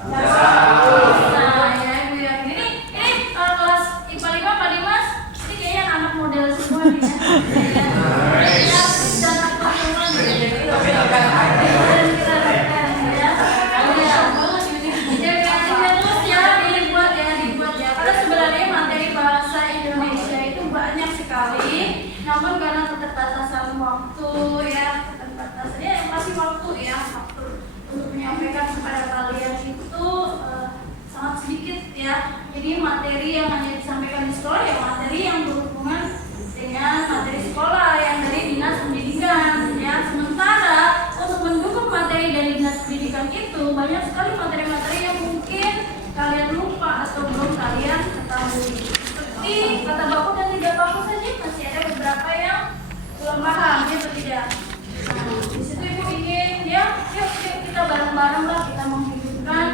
Nah ya Ibu ya, ini kelas IPA 5 Pak Dimas, ini kayaknya anak model semua nih ya. Ya, dan aku teman terus ya dibuat ya. Karena sebenarnya materi bahasa Indonesia itu banyak sekali, namun karena keterbatasan waktu ya, keterbatasannya yang masih waktu untuk menyampaikan kepada kalian itu sangat sedikit ya. Jadi materi yang hanya disampaikan di sekolah ya materi yang berhubungan dengan materi sekolah yang dari dinas pendidikan ya. Sementara untuk mendukung materi dari dinas pendidikan itu banyak sekali materi-materi yang mungkin kalian lupa atau belum kalian ketahui. Seperti kata baku dan tidak baku saja masih ada beberapa yang belum paham ya atau tidak. Nah, di situ Ibu ingin ya, yuk kita bareng-bareng lah kita menghidupkan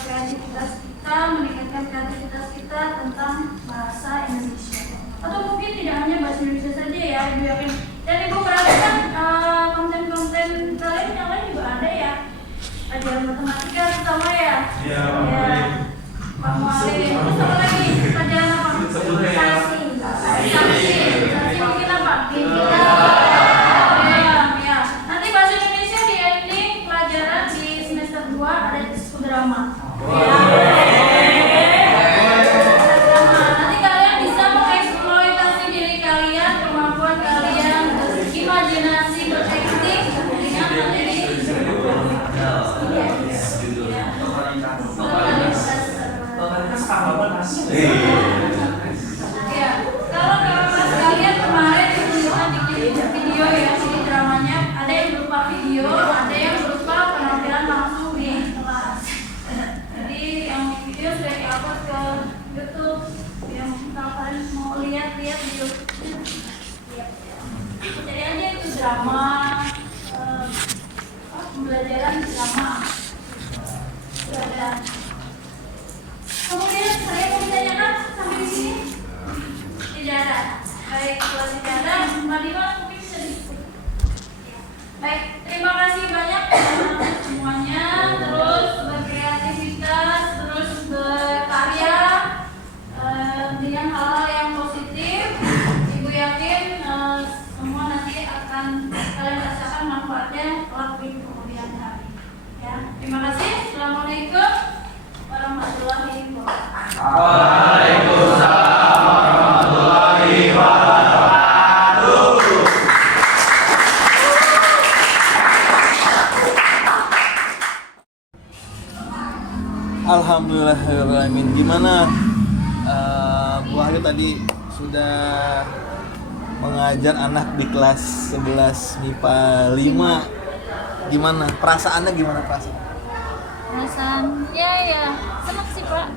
kreativitas kita, meningkatkan kreativitas kita tentang bahasa Indonesia. Atau mungkin tidak hanya bahasa Indonesia saja ya, Ibu yakin. Dan Ibu perhatikan konten-konten kalian yang lain juga ada ya. Pelajaran matematika terutama ya. Iya. Pak Mualim. Terus apa lagi? Pelajaran apa? Saksi mungkin apa? Ya, kalau kelas kalian kemarin ditunjukkan di video ya, ini dramanya ada yang berupa video, ada yang berupa penampilan langsung di kelas. Jadi yang video sudah di-upload ke YouTube, yang kalau kalian mau lihat-lihat di YouTube. Jadi aja itu drama, pembelajaran drama. Sudah ada. Kemudian saya mau ditanyakan sampai di sini. Tidak ada. Baik, kalau tidak ada, Mbak Dima mungkin bisa diskusi. Baik, terima kasih banyak teman-teman semuanya. Terus berkreativitas, terus berkarya dengan hal-hal yang positif. Ibu yakin semua nanti akan kalian rasakan manfaatnya kelak di kemudian hari. Ya, terima kasih. Assalamualaikum warahmatullahi wabarakatuh. Waalaikumsalam warahmatullahi wabarakatuh. Alhamdulillahirrahmanirrahim. Gimana Bu Wahyu tadi sudah mengajar anak di kelas 11 MIPA 5. Gimana? Perasaannya gimana perasaan? Perasaannya ya senang sih Pak.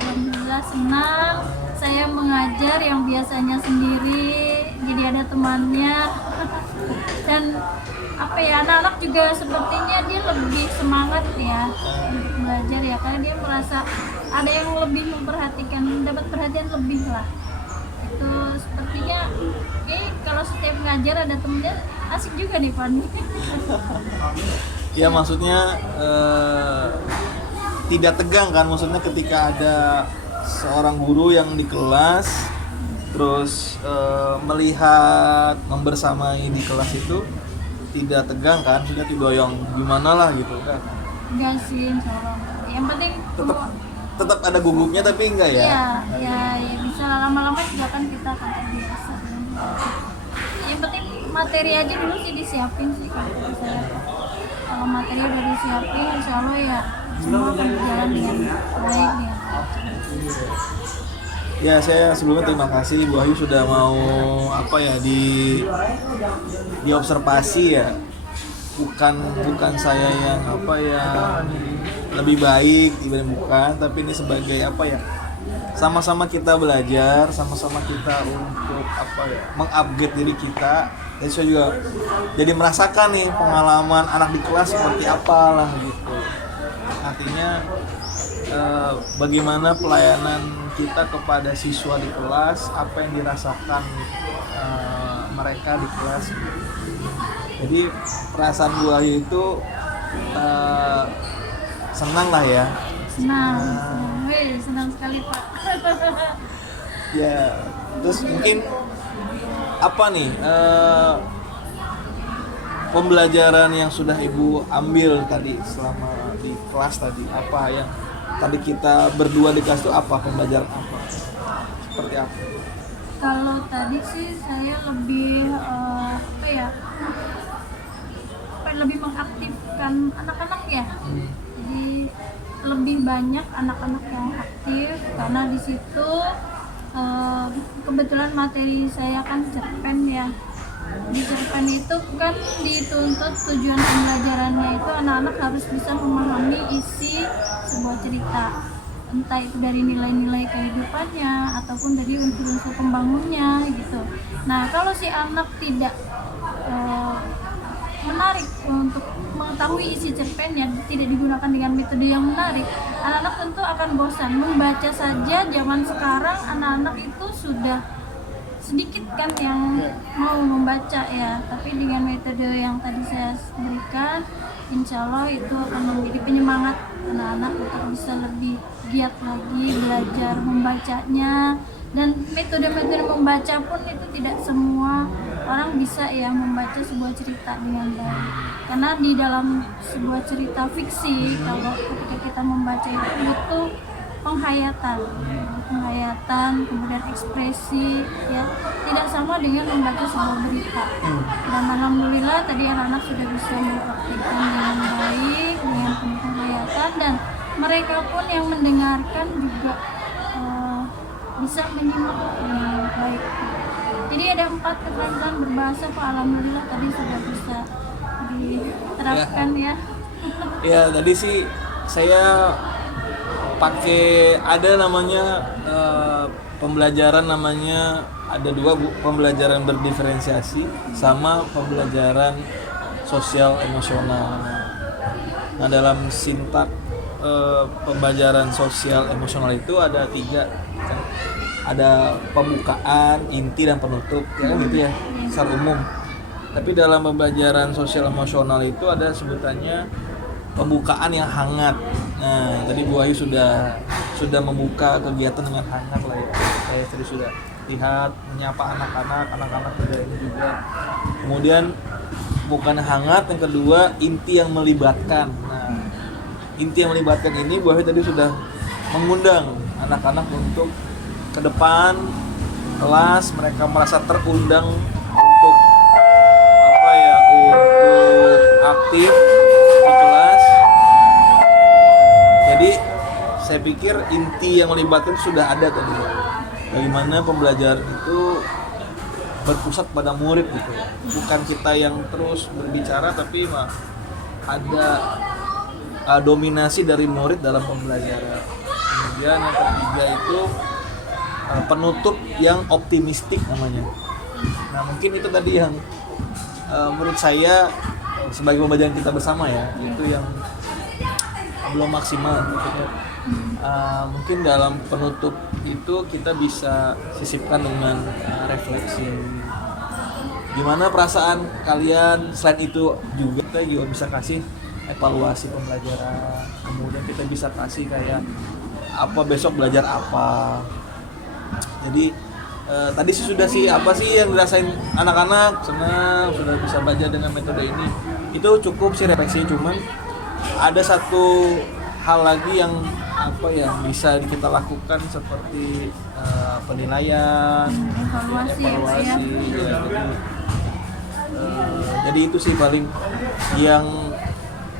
Alhamdulillah senang. Saya mengajar yang biasanya sendiri, jadi ada temannya. Dan apa ya, anak-anak juga sepertinya dia lebih semangat ya untuk belajar ya, karena dia merasa ada yang lebih memperhatikan, dapat perhatian lebih lah. Itu sepertinya kalau setiap ngajar ada temennya asik juga nih Pan. Ya maksudnya tidak tegang kan, maksudnya ketika ada seorang guru yang di kelas terus melihat membersamai di kelas itu tidak tegang kan, sudah digoyong gimana lah gitu kan. Enggak sih, insya Allah. Yang penting Tetap ada gugupnya tapi enggak ya? Ya bisa lama-lama juga kan kita akan terbiasa. Yang penting materi aja dulu sih disiapin sih kalau kata saya. Kalau materi udah disiapin, insya Allah ya semua akan berjalan dengan baik ya. Ya, saya sebelumnya terima kasih Bu Wahyu sudah mau diobservasi ya. Bukan saya yang lebih baik dibanding bukan, tapi ini sebagai sama-sama kita belajar, sama-sama kita untuk mengupgrade diri kita. Jadi saya juga jadi merasakan nih pengalaman anak di kelas seperti apalah gitu. Artinya bagaimana pelayanan kita kepada siswa di kelas, apa yang dirasakan mereka di kelas. Jadi perasaan Bu Wahyu itu senang lah ya. Senang sekali Pak. Ya, terus mungkin apa nih pembelajaran yang sudah Ibu ambil tadi selama di kelas tadi, apa yang tadi kita berdua di kelas itu, apa pembelajaran apa? Seperti apa? Kalau tadi sih saya lebih lebih mengaktifkan anak-anak ya. Jadi lebih banyak anak-anak yang aktif karena di situ kebetulan materi saya kan cerpen ya. Di cerpen itu kan dituntut tujuan pembelajarannya itu anak-anak harus bisa memahami isi sebuah cerita, entah itu dari nilai-nilai kehidupannya ataupun dari unsur-unsur pembangunnya gitu. Nah kalau si anak tidak menarik untuk mengetahui isi cerpennya, tidak digunakan dengan metode yang menarik, anak-anak tentu akan bosan. Membaca saja zaman sekarang anak-anak itu sudah sedikit kan yang mau membaca ya, tapi dengan metode yang tadi saya berikan, insya Allah itu akan menjadi penyemangat anak-anak untuk bisa lebih giat lagi belajar membacanya. Dan metode-metode membaca pun itu tidak semua orang bisa ya membaca sebuah cerita dengan baik, karena di dalam sebuah cerita fiksi kalau ketika kita membaca itu butuh penghayatan, kemudian ekspresi ya, tidak sama dengan membaca sebuah berita. Dan alhamdulillah tadi anak-anak sudah bisa mempraktikkan dengan baik, dengan penuh penghayatan, dan mereka pun yang mendengarkan juga bisa menyimak dengan baik. Jadi ada 4 keterampilan berbahasa Pak, alhamdulillah tadi sudah bisa diterapkan ya. Ya tadi sih saya pakai ada namanya pembelajaran namanya ada 2 Bu, pembelajaran berdiferensiasi sama pembelajaran sosial emosional. Nah dalam sintak pembelajaran sosial emosional itu ada 3 kan? Ada pembukaan, inti dan penutup ya gitu ya secara umum. Tapi dalam pembelajaran sosial emosional itu ada sebutannya pembukaan yang hangat. Nah, tadi Bu Ayu sudah membuka kegiatan dengan hangat lah ya. Saya tadi sudah lihat menyapa anak-anak juga ini juga. Kemudian bukan hangat, yang kedua inti yang melibatkan. Nah, inti yang melibatkan ini Bu Ayu tadi sudah mengundang anak-anak untuk ke depan kelas, mereka merasa terundang untuk untuk aktif di kelas. Jadi saya pikir inti yang melibatkan sudah ada tadi. Bagaimana pembelajaran itu berpusat pada murid gitu. Bukan kita yang terus berbicara tapi ada dominasi dari murid dalam pembelajaran. Kemudian yang ketiga itu penutup yang optimistik namanya. Nah mungkin itu tadi yang menurut saya sebagai pembelajaran kita bersama ya, itu yang belum maksimal gitu ya. Mungkin dalam penutup itu kita bisa sisipkan dengan refleksi gimana perasaan kalian. Selain itu juga kita juga bisa kasih evaluasi pembelajaran, kemudian kita bisa kasih kayak apa besok belajar apa. Jadi tadi sih sudah sih apa sih yang dirasain anak-anak, senang sudah bisa belajar dengan metode ini, itu cukup sih refleksi. Cuman ada satu hal lagi yang bisa kita lakukan seperti penilaian, evaluasi ya. Jadi itu sih paling yang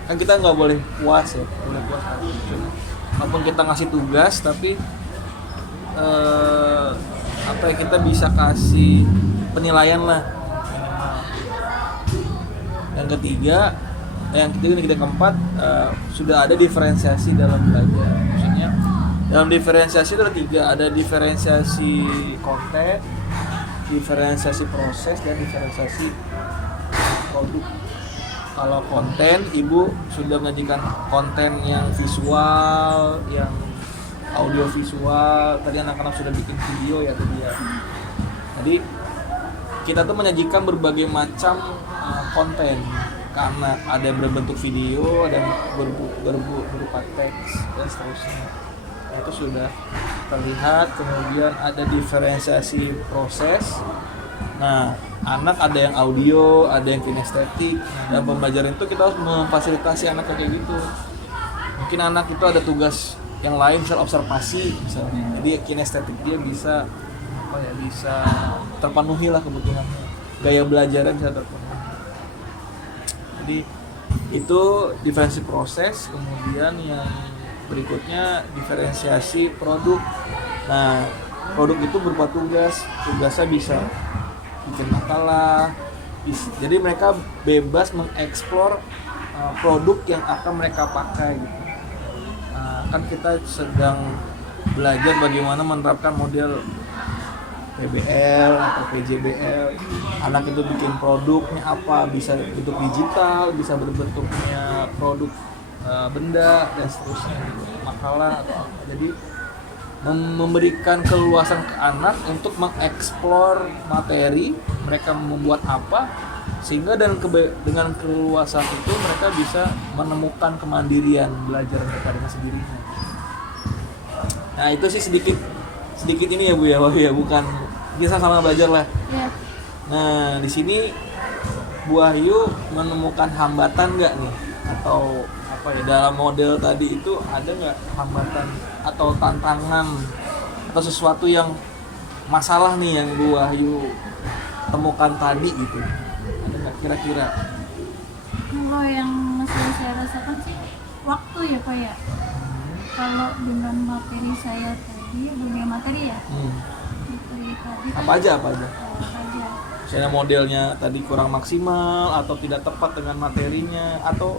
kan kita nggak boleh puas ya, walaupun kita ngasih tugas tapi kita bisa kasih penilaian lah. Yang ketiga dan keempat sudah ada diferensiasi dalam belajar. Maksudnya dalam diferensiasi itu ada 3, ada diferensiasi konten, diferensiasi proses, dan diferensiasi produk. Kalau konten, Ibu sudah menyajikan konten yang visual, yang audio visual. Tadi anak-anak sudah bikin video ya tadi ya. Jadi kita tuh menyajikan berbagai macam konten karena ada yang berbentuk video, ada yang berupa teks dan seterusnya. Nah, itu sudah terlihat. Kemudian ada diferensiasi proses. Nah, anak ada yang audio, ada yang kinestetik. Dan pembelajaran itu kita harus memfasilitasi anak kayak gitu. Mungkin anak itu ada tugas yang lain, misal observasi misalnya. Jadi kinestetik dia bisa bisa terpenuhi lah kebutuhannya. Gaya belajarnya bisa terpenuhi. Jadi itu diferensiasi proses. Kemudian yang berikutnya diferensiasi produk. Nah, produk itu berupa tugasnya bisa bikin makalah. Jadi mereka bebas mengeksplor produk yang akan mereka pakai gitu. Kan kita sedang belajar bagaimana menerapkan model PBL atau PJBL. Anak itu bikin produknya apa, bisa bentuk digital, bisa berbentuknya produk benda dan seterusnya gitu. Makalah atau apa. Jadi memberikan keluasan ke anak untuk mengeksplor materi, mereka membuat apa, sehingga dengan keluasan itu mereka bisa menemukan kemandirian belajar mereka dengan sendirinya. Nah itu sih sedikit ini ya Bu ya, bukan kita sama belajar lah. Ya. Nah di sini Bu Ayu menemukan hambatan nggak nih, atau dalam model tadi itu ada nggak hambatan atau tantangan atau sesuatu yang masalah nih yang Bu Ayu temukan tadi gitu? Ada nggak kira-kira? Kalau yang masih saya rasakan sih waktu ya Pak ya. Kalau dengan materi saya kayak Iya, berbagai materi ya. Materi tadi kan Apa aja? apa aja. Misalnya modelnya tadi kurang maksimal atau tidak tepat dengan materinya atau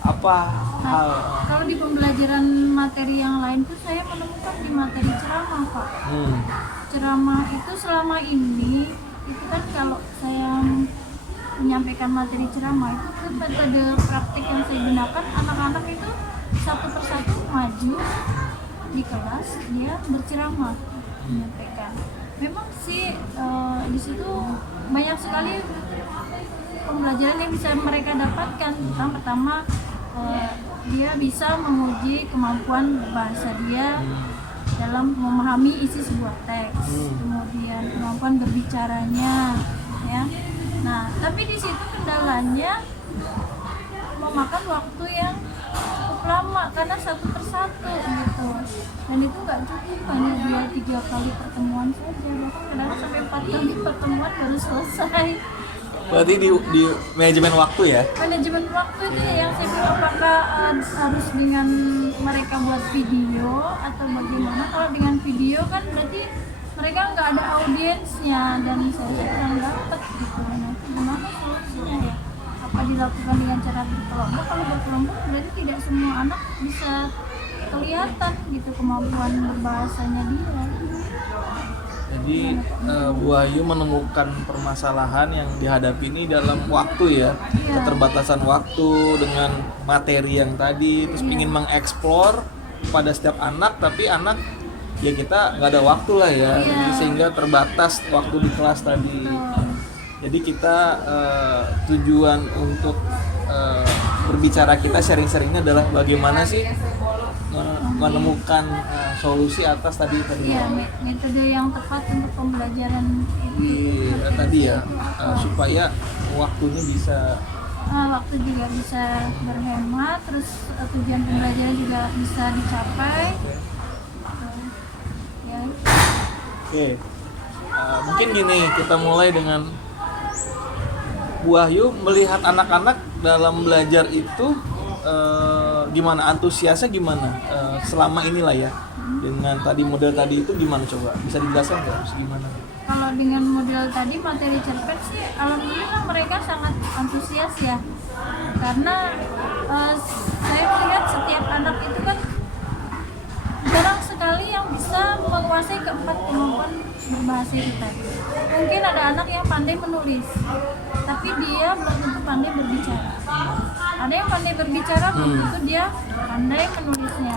apa hal? Nah, kalau di pembelajaran materi yang lain tuh saya menemukan di materi ceramah, Pak. Ceramah itu selama ini itu kan kalau saya menyampaikan materi ceramah itu ke metode praktik yang saya gunakan, anak-anak itu satu persatu maju di kelas, dia berceramah menyampaikan. Memang sih di situ banyak sekali pembelajaran yang bisa mereka dapatkan. Pertama dia bisa menguji kemampuan bahasa dia dalam memahami isi sebuah teks, kemudian kemampuan berbicaranya, ya. Nah, tapi di situ kendalanya memakan waktu yang cukup lama karena satu persatu gitu, dan itu nggak cukup hanya 2-3 kali pertemuan saja, bahkan kadang sampai 4 kali pertemuan baru selesai. Berarti di manajemen waktu ya? Manajemen waktu itu yang saya bilang, apakah harus dengan mereka buat video atau bagaimana? Kalau dengan video kan berarti mereka nggak ada audiensnya dan saya kurang dapat gitu. Nah, gimana solusinya ya? Apa dilakukan dengan cara berkelompok? Kalau berkelompok berarti tidak semua anak bisa kelihatan gitu kemampuan berbahasanya dia. Jadi Bu Ayu menemukan permasalahan yang dihadapi ini dalam waktu ya, keterbatasan waktu dengan materi yang tadi, terus ingin mengeksplor pada setiap anak, tapi anak ya kita nggak ada waktu lah ya, jadi sehingga terbatas waktu di kelas tadi. Jadi kita tujuan untuk berbicara kita sharing-sharingnya adalah bagaimana sih menemukan solusi atas tadi. Iya, metode yang tepat untuk pembelajaran di tadi ya, supaya waktunya bisa waktu juga bisa berhemat, terus tujuan pembelajaran juga bisa dicapai. Ya. Oke. Mungkin gini, kita mulai dengan Bu Ayu melihat anak-anak dalam belajar itu gimana, antusiasnya gimana selama inilah ya, dengan tadi model tadi itu gimana, coba bisa dijelaskan nggak gimana? Kalau dengan model tadi materi cerpen sih alhamdulillah mereka sangat antusias ya, karena saya melihat setiap anak itu kan jarang sekali yang bisa menguasai keempat kemampuan berbahasa itu tadi. Mungkin ada anak yang pandai menulis, tapi dia belum tentu pandai berbicara. Ada yang pandai berbicara, belum tentu dia pandai menulisnya.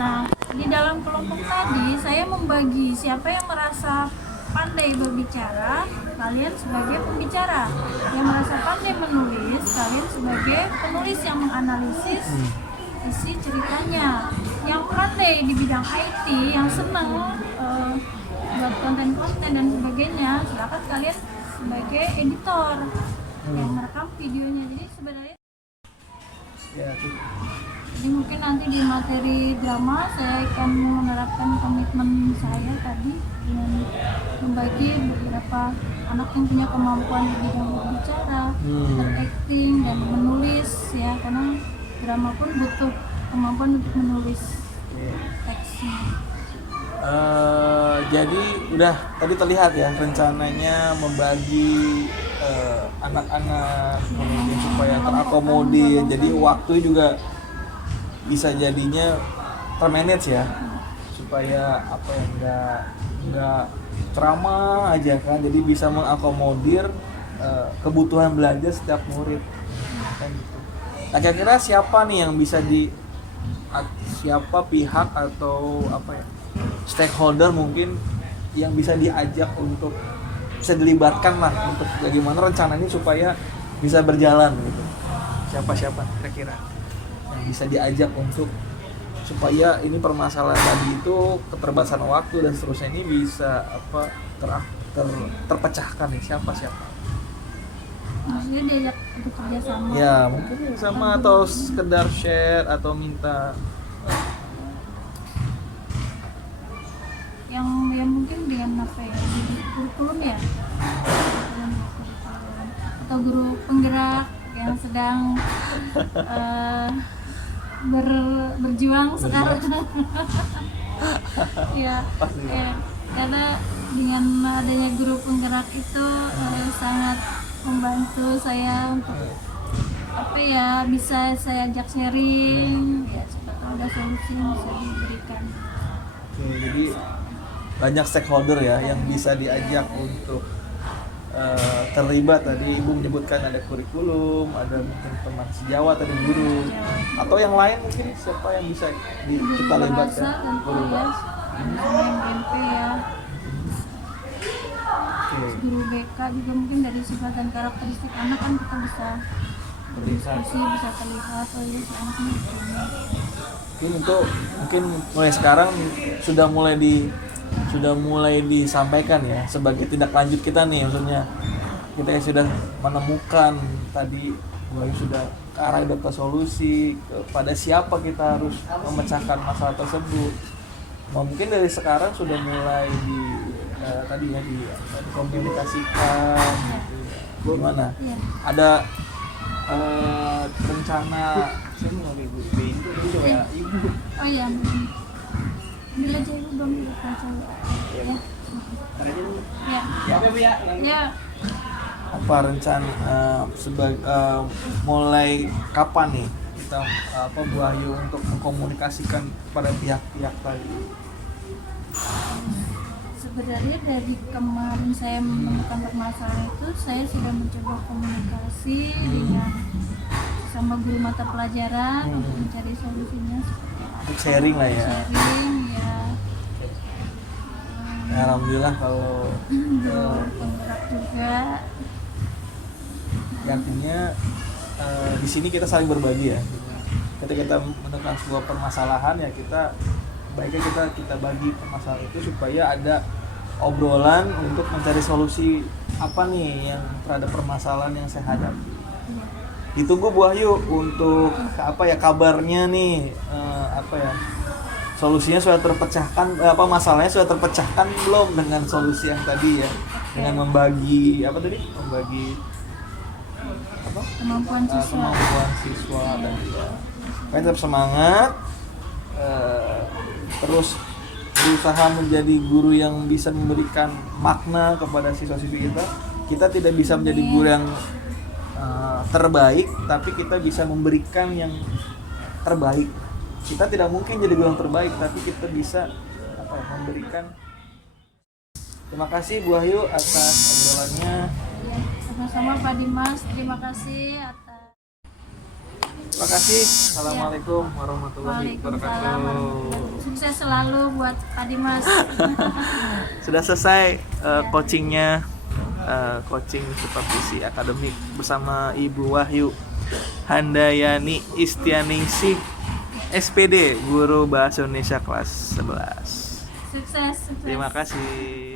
Nah, di dalam kelompok tadi saya membagi siapa yang merasa pandai berbicara, kalian sebagai pembicara. Yang merasa pandai menulis, kalian sebagai penulis yang menganalisis isi ceritanya. Yang pandai di bidang IT, yang senang buat konten-konten dan sebagainya, silakan kalian sebagai editor yang merekam videonya. Jadi sebenarnya jadi mungkin nanti di materi drama saya akan menerapkan komitmen saya tadi dengan membagi beberapa anak yang punya kemampuan di bidang berbicara, berakting dan menulis ya, karena drama pun butuh kemampuan untuk menulis teksnya. Jadi udah tadi terlihat ya rencananya membagi anak-anak kemudian supaya terakomodir, jadi waktu juga bisa jadinya termanage ya, supaya apa ya, nggak ceramah aja kan, jadi bisa mengakomodir kebutuhan belajar setiap murid kan gitu. Nah, kira-kira siapa nih yang bisa siapa pihak atau apa ya, stakeholder mungkin yang bisa diajak untuk bisa dilibatkan lah untuk bagaimana rencana ini supaya bisa berjalan gitu. Siapa kira-kira yang bisa diajak untuk supaya ini permasalahan tadi itu, keterbatasan waktu dan seterusnya ini bisa apa terpecahkan nih, siapa? Maksudnya diajak untuk kerjasama. Ya mungkin sama atau sekedar share atau minta yang mungkin dengan apa ya, kurikulum ya, atau guru penggerak yang sedang berjuang sekarang. Ya, Pasti. ya, karena dengan adanya guru penggerak itu sangat membantu saya untuk apa ya, bisa saya ajak sharing ya, siapa tahu ada solusi yang bisa diberikan. Oke, jadi banyak stakeholder ya yang bisa diajak untuk terlibat. Tadi Ibu menyebutkan ada kurikulum, ada mungkin teman sejawat, ada guru, atau yang lain mungkin siapa yang bisa kita libatkan? Bahasa dan Guru tulis sama MMP ya, Oke. guru BK juga mungkin dari sifat dan karakteristik anak kan kita bisa diskusi, bisa terlihat oh iya si anak ini begini. Mungkin mulai sekarang sudah mulai disampaikan ya sebagai tindak lanjut kita nih, maksudnya kita yang sudah menemukan tadi bahwa sudah ke arah ke solusi kepada siapa kita harus memecahkan masalah tersebut. Mungkin dari sekarang sudah mulai tadi ya dikomunikasikan gitu ya. Gimana? Iya. Ada rencana saya mau ibu itu coba ya ibu. Oh iya, ambil aja ibu belum baca ya. Ya. Ya. Apa rencana mulai kapan nih kita Bu Wahyu untuk mengkomunikasikan pada pihak-pihak tadi? Sebenarnya dari kemarin saya menemukan permasalahan itu, saya sudah mencoba komunikasi dengan sama guru mata pelajaran untuk mencari solusinya seperti apa. Untuk sharing lah ya. Sharing ya. Alhamdulillah kalau Penggerak juga. artinya di sini kita saling berbagi ya. Ketika kita menemukan sebuah permasalahan ya baiknya kita bagi permasalahan itu supaya ada obrolan untuk mencari solusi apa nih yang terhadap permasalahan yang saya hadapi. Ditunggu Bu Wahyu untuk kabarnya nih solusinya sudah terpecahkan, masalahnya sudah terpecahkan belum dengan solusi yang tadi ya, dengan membagi Kemampuan siswa dan kalian tetap semangat, terus berusaha menjadi guru yang bisa memberikan makna kepada siswa-siswi kita. Kita tidak bisa menjadi guru yang terbaik, tapi kita bisa memberikan yang terbaik. Kita tidak mungkin jadi guru yang terbaik, tapi kita bisa memberikan. Terima kasih Bu Wahyu atas obrolannya. Ya, sama-sama Pak Dimas, terima kasih atas. Terima kasih. Assalamualaikum warahmatullahi Waalaikumsalam. wabarakatuh. Sukses selalu buat Pak Dimas. Sudah selesai coachingnya, coaching supervisi akademik bersama Ibu Wahyu Handayani Istianingsih, SPD, Guru Bahasa Indonesia kelas 11. Sukses. Terima kasih.